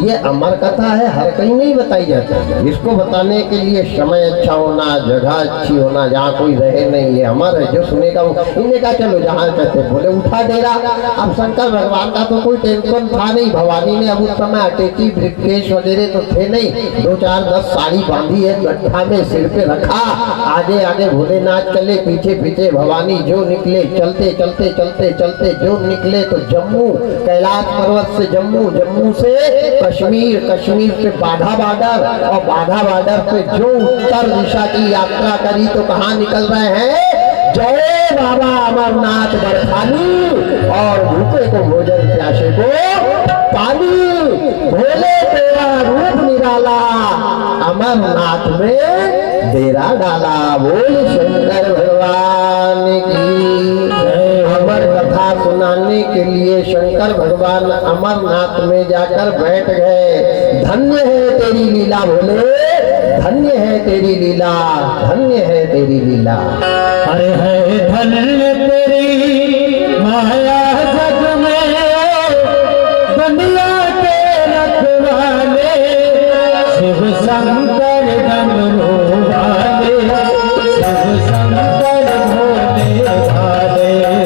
ये अमर कथा है, हर कहीं नहीं बताई जाती है। इसको बताने के लिए समय अच्छा होना, जगह अच्छी होना, जहाँ कोई रहे नहीं, ये अमर है। जो सुनेगा उन्हें कहा चलो जहाँ कहते बोले उठा डेरा। अब शंकर भगवान का तो कोई टेंशन था नहीं। भवानी ने अब उस समय अटेची ब्रिकेश वगैरह तो थे नहीं, 2-4-10 साड़ी बांधी है गड्ढा में, सिर पे रखा, आगे आगे भोलेनाथ चले, पीछे पीछे भवानी जो निकले। चलते चलते चलते चलते जो निकले तो जम्मू, कैलाश पर्वत से जम्मू, जम्मू से कश्मीर, कश्मीर से बाघा बॉर्डर, और बाघा बॉर्डर पे जो उत्तर दिशा की यात्रा करी तो कहाँ निकल रहे हैं? जय बाबा अमरनाथ बरफानी, और भूखे को भोजन, प्यासे को पानी। भोले तेरा रूप निराला, अमरनाथ में डेरा डाला। बोल शंकर भगवान की। अमर कथा सुनाने के लिए शंकर भगवान अमरनाथ में जाकर बैठ गए। धन्य है तेरी लीला भोले, धन्य है तेरी लीला, धन्य है तेरी लीला। अरे है धन्य तेरी माया जग में, दुनिया के रखवाले, शिव शंकर डमरू वाले, शिव शंकर भोले भाले।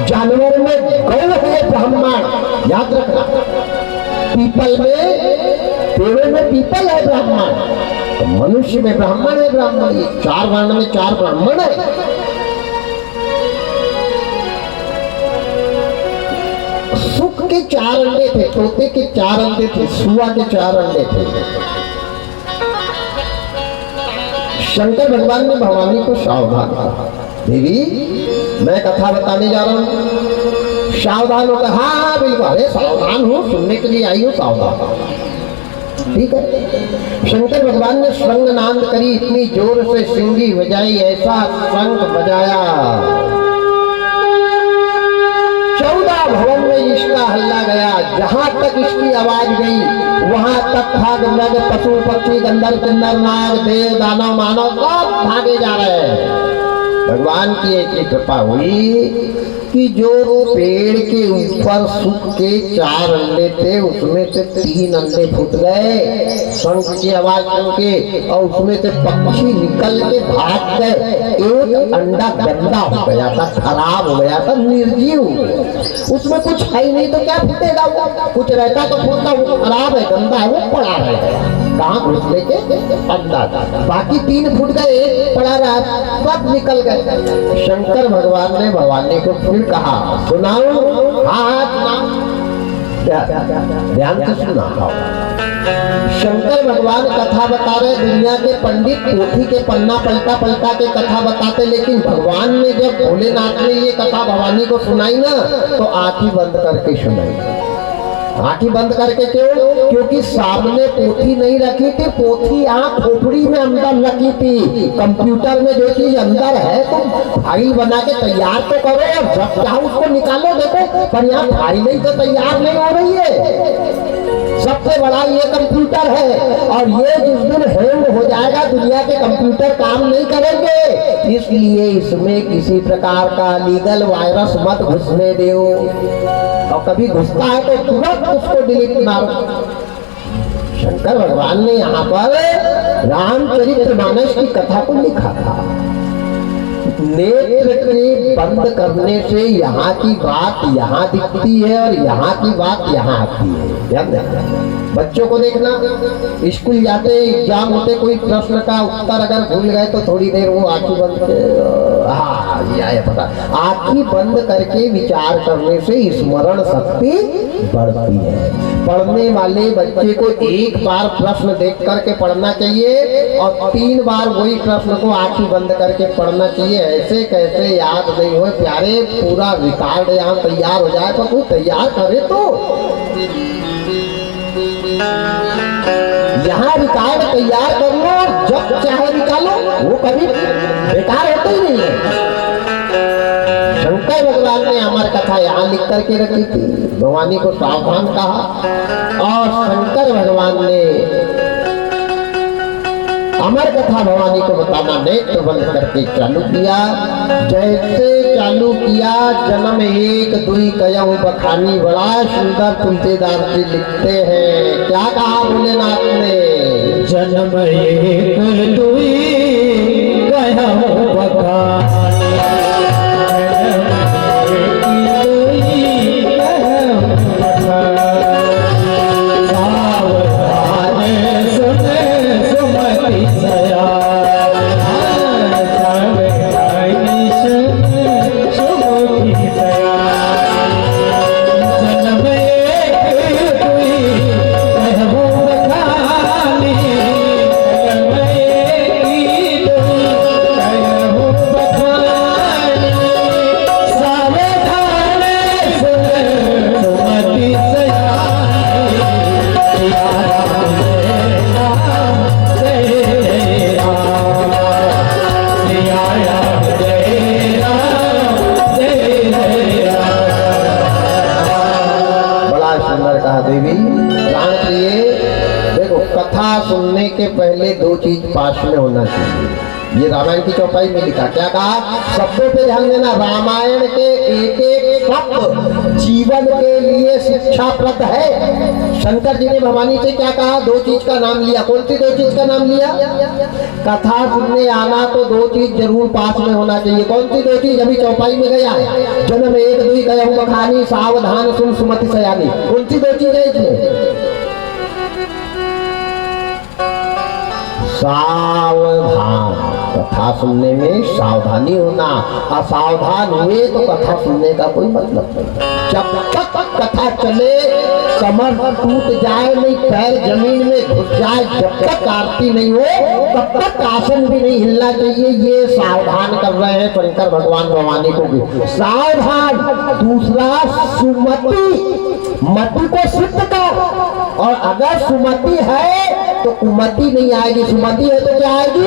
जानवर में गौ है ब्राह्मण, याद रखना। पीपल में, पेड़ों में पीपल है ब्राह्मण, तो मनुष्य में ब्राह्मण है ब्राह्मण। ये 4 वर्ण में 4 ब्राह्मण है। सुख के 4 अंडे थे, तोते के 4 अंडे थे, सुआ के 4 अंडे थे। शंकर भगवान ने भवानी को सावधान कहा, देवी मैं कथा बताने जा रहा हूं, सावधान हो। कहा हाँ बिल्कुल, अरे सावधान हो, सुनने के लिए आई हो, सावधान। ठीक है। शंकर भगवान ने शंख नाद करी, इतनी जोर से सिंगी बजाई, ऐसा शंख बजाया 14 भवन में इसका हल्ला गया। जहां तक इसकी आवाज गई वहां तक भाग मृग पशु पक्षी गंधर्व किन्नर नाग देव दानव मानव सब भागे जा रहे हैं। भगवान की एक कृपा हुई कि जो पेड़ के ऊपर सुख के 4 अंडे थे उसमें से 3 अंडे फूट गए शंख की आवाज सुन के, और उसमें से पक्षी निकल के भाग गए। एक अंडा गंदा हो गया था, खराब हो गया था, निर्जीव हो गया, उसमें कुछ है ही नहीं, तो क्या फूटेगा वो? कुछ रहता तो फूटता, वो खराब है, गंदा है, वो पड़ा रहेगा। कहाँ घुसने के अंडा था, बाकी 3 फूट गए, एक पड़ा रहा, सब निकल गए। शंकर भगवान ने भवानी को फिर कहा, सुनाओ। हाँ सुनाओ, ध्यान से सुना। शंकर भगवान कथा बता रहे, दुनिया के पंडित पोथी के पन्ना पलटा पलटा के कथा बताते, लेकिन भगवान ने जब भोलेनाथ ने ये कथा भवानी को सुनाई ना, तो आंखें बंद करके सुनाई। आंखें बंद करके क्यों? क्योंकि सामने पोथी नहीं रखी थी, पोथी आंख खोपड़ी में अंदर रखी थी। कंप्यूटर में जो चीज अंदर है तो फाइल बना के तैयार तो करो, और जब चाहो उसको निकालो देखो, पर यहाँ फाइल ही तो तैयार नहीं हो रही है। सबसे बड़ा ये कंप्यूटर है, और ये जिस दिन हैंग हो जाएगा दुनिया के कंप्यूटर काम नहीं करेंगे, इसलिए इसमें किसी प्रकार का लीगल वायरस मत घुसने दो, और कभी घुसता है तो तुरंत उसको डिलीट मारो। शंकर भगवान ने यहाँ पर रामचरितमानस की कथा को लिखा था। नेत्र के बंद करने से यहाँ की बात यहाँ दिखती है और यहाँ की बात यहाँ आती है। ध्यान देना, बच्चों को देखना, स्कूल जाते एग्जाम होते, कोई प्रश्न का उत्तर अगर भूल गए तो थोड़ी देर वो आंखें बंद कर, हाँ ये आया पता, आंखें बंद करके विचार करने से स्मरण शक्ति बढ़ती है। पढ़ने वाले बच्चे को एक बार प्रश्न देख करके पढ़ना चाहिए और 3 बार वही प्रश्न को आंखें बंद करके पढ़ना चाहिए। ऐसे कैसे याद नहीं हो प्यारे, पूरा रिकॉर्ड यहाँ तैयार हो जाए, पर कोई तैयार करे तो यहाँ रिकॉर्ड तैयार कर लो, जब चाहे निकालो, वो कभी बेकार होता ही नहीं है। शंकर भगवान ने अमर कथा यहाँ लिख करके रखी थी, भवानी को सावधान कहा, और शंकर भगवान ने अमर कथा भवानी को बताना नेत्र बंद करके चालू किया। जैसे चालू किया, जन्म एक दुई कयऊ बखानी, बड़ा सुंदर तुलसीदास जी लिखते हैं। क्या कहा भोलेनाथ ने? जन्म एक दुई कयऊ बखानी, सुनने के पहले 2 चीज पास में होना चाहिए। ये रामायण की चौपाई में लिखा, क्या कहा? शब्दों पे ध्यान देना। रामायण के एक एक शब्द जीवन के लिए शिक्षाप्रद है। शंकर जी ने भवानी से क्या कहा? दो चीज का नाम लिया। कौन सी दो चीज का नाम लिया? कथा सुनने आना तो दो चीज जरूर पास में होना चाहिए। कौन सी दो चीज? अभी चौपाई में गया, जन्म एक दुई कहूँ बखानी, सावधान सुन सुमति सयानी। कौन सी दो चीज है इसमें? सावधान, कथा सुनने में सावधानी होना। असावधान हुए तो कथा सुनने का कोई मतलब नहीं। जब तक कथा चले, कमर टूट जाए नहीं, पैर जमीन में घुस जाए, जब तक आरती नहीं हो तब तक आसन भी नहीं हिलना चाहिए। ये सावधान कर रहे हैं शंकर भगवान भवानी को भी। सावधान। दूसरा सुमति, मति को सिद्ध कर। और अगर सुमति है तो कुमति नहीं आएगी। सुमति है तो क्या आएगी?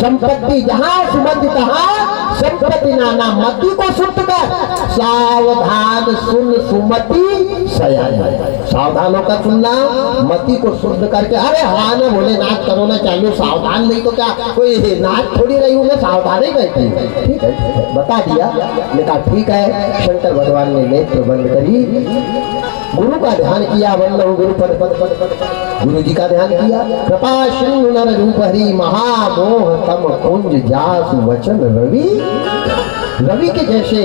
संपत्ति। जहां सुमति तहां संपत्ति नाना। मति को शुद्ध कर। सावधान सुन सुमति सयानी। सावधान होकर सुनना, मति को शुद्ध करके। अरे हाँ ना बोले नाच करो ना, चाहिए सावधान, नहीं तो क्या कोई नाच थोड़ी रही हूँ मैं, सावधान ही कहती हूँ। ठीक है, बता दिया। मैंने कहा ठीक है। शंकर भगवान ने नेत्र बंद करी, गुरु का ध्यान किया। वल्लभ गुरु पद पद पद पद, गुरु जी का ध्यान किया। कृपा सिंधु नर रूप हरि, महामोह तम कुंज जासु वचन रवि। रवि के जैसे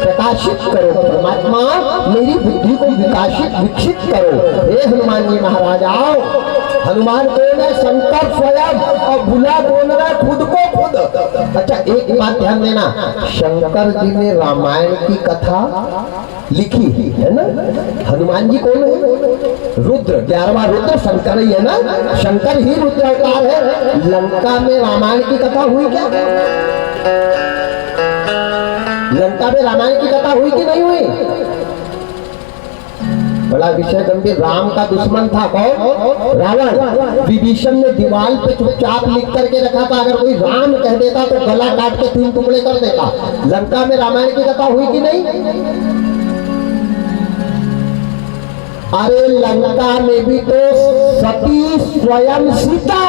प्रकाशित करो परमात्मा, मेरी बुद्धि को विकासित विकसित करो। हे हनुमान जी महाराज आओ। हनुमान कौन है? शंकर स्वयं। और भुला कौन है? खुद को खुद। अच्छा एक बात ध्यान देना, शंकर जी ने रामायण की कथा लिखी है ना। हनुमान जी कौन है? रुद्र, 11वां रुद्र शंकर ही है ना। शंकर ही रुद्र अवतार है। लंका में रामायण की कथा हुई क्या? लंका में रामायण की कथा हुई कि नहीं हुई? बड़ा विषय गंभीर। राम का दुश्मन था कौन? रावण। विभीषण ने दीवार पे चुपचाप लिख करके रखा था, अगर कोई राम कह देता तो गला काट के 3 टुकड़े कर देता। लंका में रामायण की कथा हुई कि नहीं? अरे लंका में भी तो सती स्वयं सीता,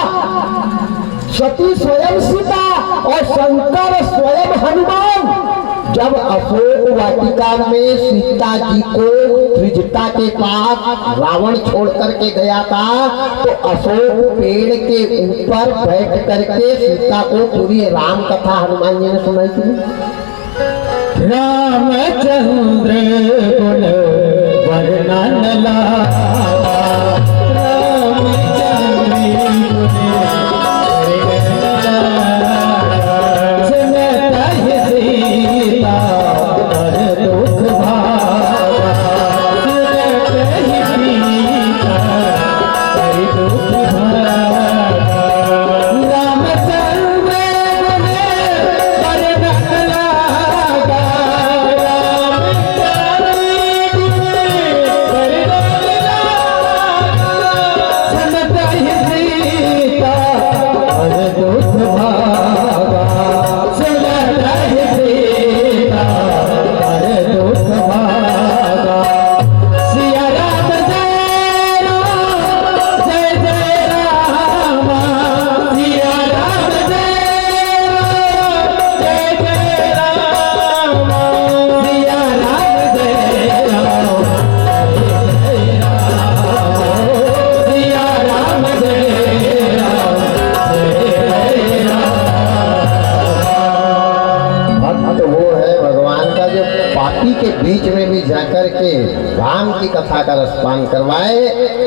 सती स्वयं सीता और शंकर स्वयं हनुमान। जब अशोक वाटिका में सीता जी को त्रिजटा के पास रावण छोड़ करके गया था, तो अशोक पेड़ के ऊपर बैठ करके सीता को पूरी राम कथा हनुमान जी ने सुनाई थी। रामचंद्र गुण वर्णन लावा, रामचंद्र गुण राम की कथा का रसपान करवाए।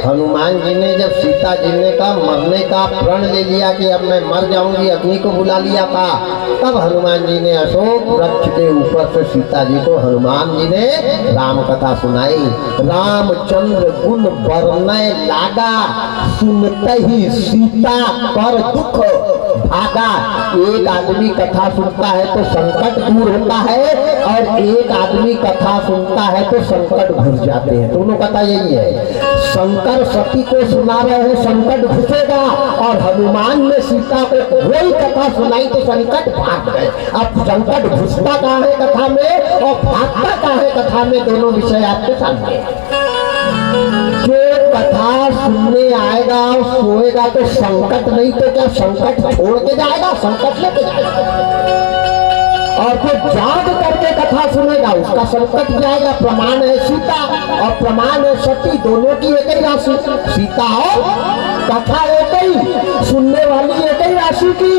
हनुमान जी ने जब सीता जी ने का मरने का प्रण ले लिया कि अब मैं मर जाऊंगी, अग्नि को बुला लिया था, तब हनुमान जी ने अशोक वृक्ष के ऊपर से सीता जी को हनुमान जी ने राम कथा सुनाई। रामचंद्र गुण वर्णय लागा, सुनते ही सीता पर दुख भागा। एक आदमी कथा सुनता है तो संकट दूर होता है, और एक आदमी कथा सुनता है तो संकट घुस जाते हैं। दोनों कथा यही है। शंकर सती को सुना रहे हैं, संकट घुसेगा, और हनुमान ने सीता को वही कथा सुनाई तो संकट भाग गए। अब संकट घुसता कहाँ है कथा में और भागता कहाँ है कथा में, दोनों विषय आपके सामने। जो कथा सुनने आएगा और सोएगा तो संकट नहीं तो क्या संकट छोड़ के जाएगा, संकट लेके जाएगा। और जो जाग करके कथा सुनेगा उसका संकट जाएगा। प्रमाण है सीता और प्रमाण है सती, दोनों की एक ही राशि, सीता और कथा एक ही, सुनने वाली एक ही राशि की,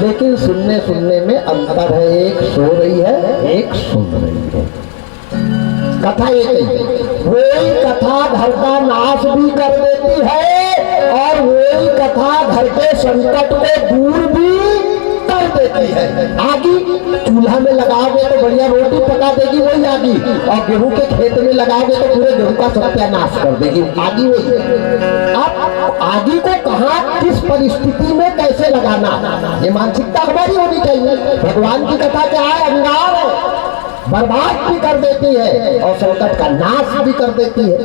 लेकिन सुनने सुनने में अंतर है, एक सो रही है एक सुन रही है। कथा एक ही, वही कथा घर का नाश भी कर देती है और वही कथा घर के संकट को दूर भी कर देती है। आगी चूल्हा में लगाओगे तो बढ़िया रोटी पका देगी वही आगी, और गेहूं के खेत में लगाओगे तो पूरे गेहूं का सत्यानाश कर देगी आगी वही। अब आगी को कहाँ किस परिस्थिति में कैसे लगाना, ये मानसिकता हमारी होनी चाहिए। भगवान की कथा क्या है, अंगार है, बर्बाद भी कर देती है और संकट का नाश भी कर देती है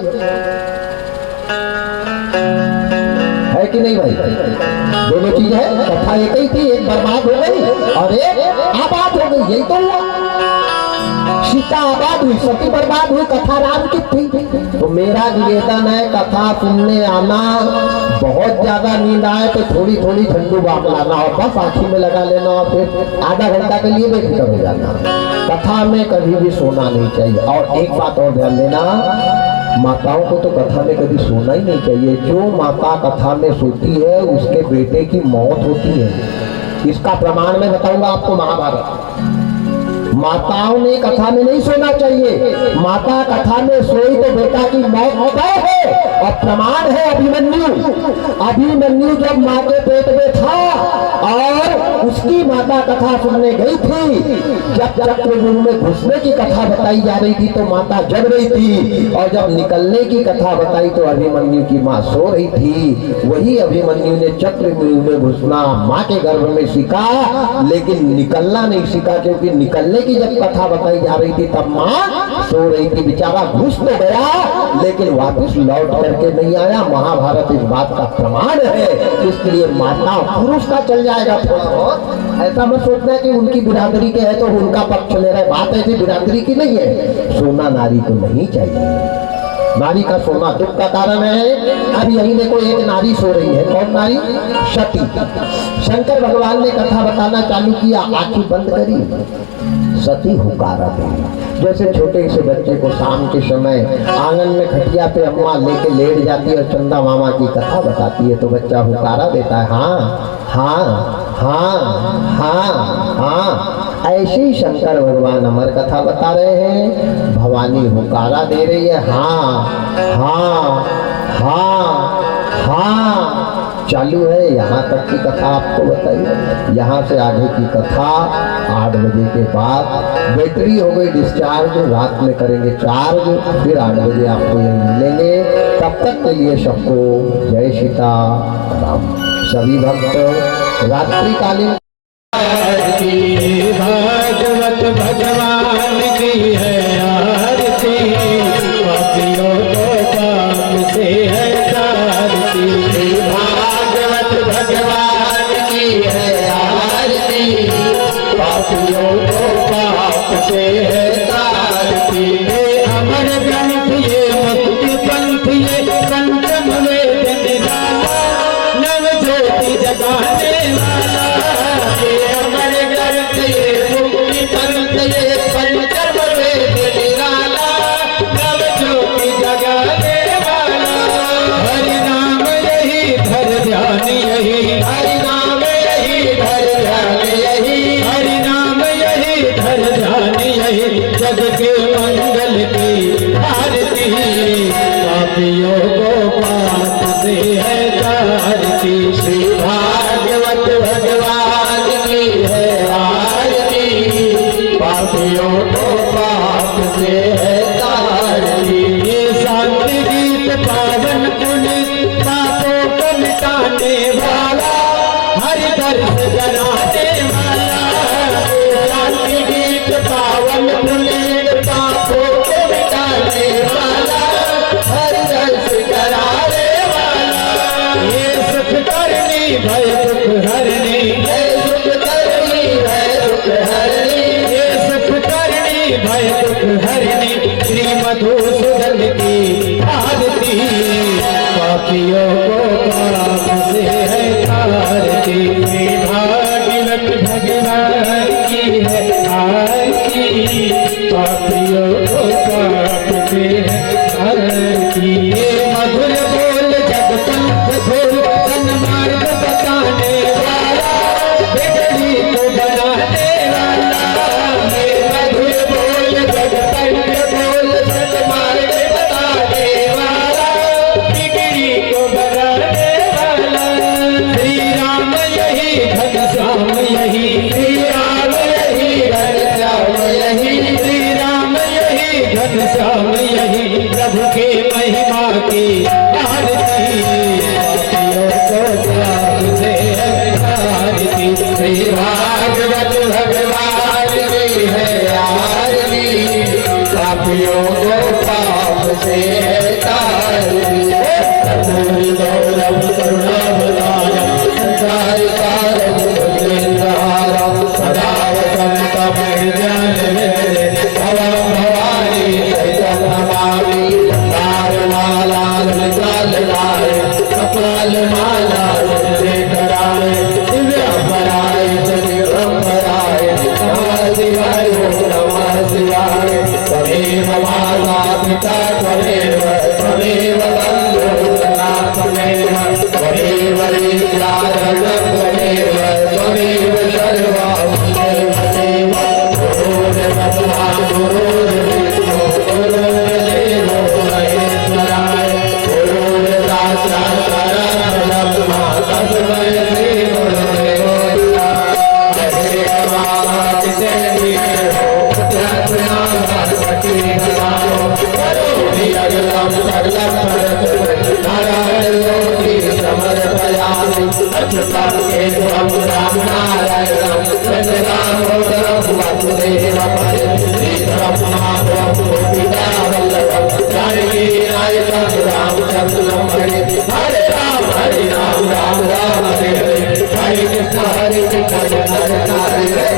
कि नहीं भाई? दोनों चीज है, कथा एक ही थी, एक बर्बाद हो गई और एक आबाद हो गई, यही तो हुआ। सीता आबाद हुई, सती बर्बाद हुई, कथा राम की थी। तो मेरा निवेदन है, कथा सुनने आना, बहुत ज्यादा नींद आए तो थोड़ी थोड़ी ठंडू बाप लाना और बस आंखी में लगा लेना और फिर आधा घंटा के लिए बेफिक्र हो जाना। कथा में कभी भी सोना नहीं चाहिए। और एक बात और ध्यान देना, माताओं को तो कथा में कभी सोना ही नहीं चाहिए। जो माता कथा में सोती है उसके बेटे की मौत होती है। इसका प्रमाण मैं बताऊंगा आपको, महाभारत। माताओं ने कथा में नहीं सोना चाहिए, माता कथा में सोई तो बेटा की मौत होता है। और प्रमाण है अभिमन्यु, अभिमन्यु जब माँ के पेट में था और उसकी माता कथा सुनने गई थी, जब चक्रव्यूह में घुसने की कथा बताई जा रही थी तो माता जग रही थी, और जब निकलने की कथा बताई तो अभिमन्यु की माँ सो रही थी। वही अभिमन्यु ने चक्रव्यूह में घुसना माँ के गर्भ में सीखा, लेकिन निकलना नहीं सीखा, क्योंकि निकलने की जब कथा बताई जा रही थी तब माँ सो रही थी। बेचारा घुस तो गया लेकिन वापस लौट करके नहीं आया। महाभारत इस बात का प्रमाण है। इसलिए माता पुरुष का चल जाएगा थोड़ा बहुत, ऐसा मत सोचना कि उनकी बिरादरी के है तो उनका पक्ष ले रहे। बात ऐसी बिरादरी की नहीं है। सोना नारी को नहीं चाहिए, नारी का सोना दुख का कारण है। अब यही देखो एक नारी सो रही है, कौन नारी? सती। शंकर भगवान ने कथा बताना चालू किया, आंखें बंद करी, सती हुकारा दी। जैसे छोटे से बच्चे को शाम के समय आंगन में खटिया पे अम्मा लेके लेट जाती है और चंदा मामा की कथा बताती है तो बच्चा हुकारा देता है, हाँ हाँ हाँ हाँ हाँ। ऐसे ही शंकर भगवान अमर कथा बता रहे हैं, भवानी हुकारा दे रही है, हाँ हाँ हाँ हाँ चालू है। यहाँ तक की कथा आपको बताइए। यहाँ से आगे की कथा 8 बजे के बाद बैटरी हो गई डिस्चार्ज, रात में करेंगे चार्ज, फिर 8 बजे आपको ये मिलेंगे। तब तक के लिए सबको जय सीता राम। सभी भक्त रात्रिकालीन भागवत भगवान की है आरती, पापियों को पाप से है तारती। भागवत भगवान की है आरती, पापियों को पाप से है तारती। ये अमर ग्रंथ, ये मुक्ति पंथ, ये पंचम वेद निराला, नव ज्योति जगाने वाला। ये अमर ग्रंथ, ये मुक्ति पंथ, ये पंचम वेद निराला, नव ज्योति जगाने वाला। हरि नाम यही धर ध्यान यही, हरि नाम यही धर ध्यान यही, हरि नाम यही धर ध्यान यही। जग के मंगल की आरती, पापियों को पाप से है तारती। श्री भागवत भगवान की है आरती, पापियों को पाप से है तारती। ये शांति गीत पावन पुनीत, पापों को मिटाने वाला, हरि दर्श कराने वाला। ये शांति गीत पावन पुनीत, पापों को मिटाने वाला, हरि दर्श कराने वाला। ये सुख करनी भय दुख हरनी, ये सुख करनी भय दुख हरनी, ये सुख करनी भय दुख हरनी। श्री मधुसूदन की आरती, पापियों को पाप से है तारती। भागवत भगवान की है श्याम यही प्रभु के महिमा की आरती पापियों को पाप से तारती श्री भागवत भगवान की है आरती पापियों को पाप से तारती कर्पूरी गौरव करुणावतारम संसार सारम भुजगेन्द्रहारम सदा वसन्तं हृदयानन्दे भवं भवानी चैतं नमामि तारमाला मृगालयाय कपालमाला चन्द्रेखराय दिव्याम्बराय दिव्यम्बराय नमः शिवाय नमः शिवाय त्वमेव माता पिता त्वमेव त्वमेव बन्धुः सखा त्वमेव त्वमेव रीत्यादरणं त्वमेव त्वमेव सर्वं त्वमेव गुरुर्ब्रह्मा गुरुर्विष्णु गुरुर्देवो महेश्वराय गुरुर्साक्षात् परब्रह्म तस्मै श्री गुरुवे नमः हरे रामातिते अगलम सगलम नारायण योगी समर्पयामि अच्युतं केशवं राम नारायणं चन्द्रदामोदरं वासुदेवं श्रीधरं महादेवं गोपिकावल्लभं जानकीनायकं रामचन्द्रं हरे राम राम राम हरे हरे हरे कृष्ण हरे कृष्ण हरे हरे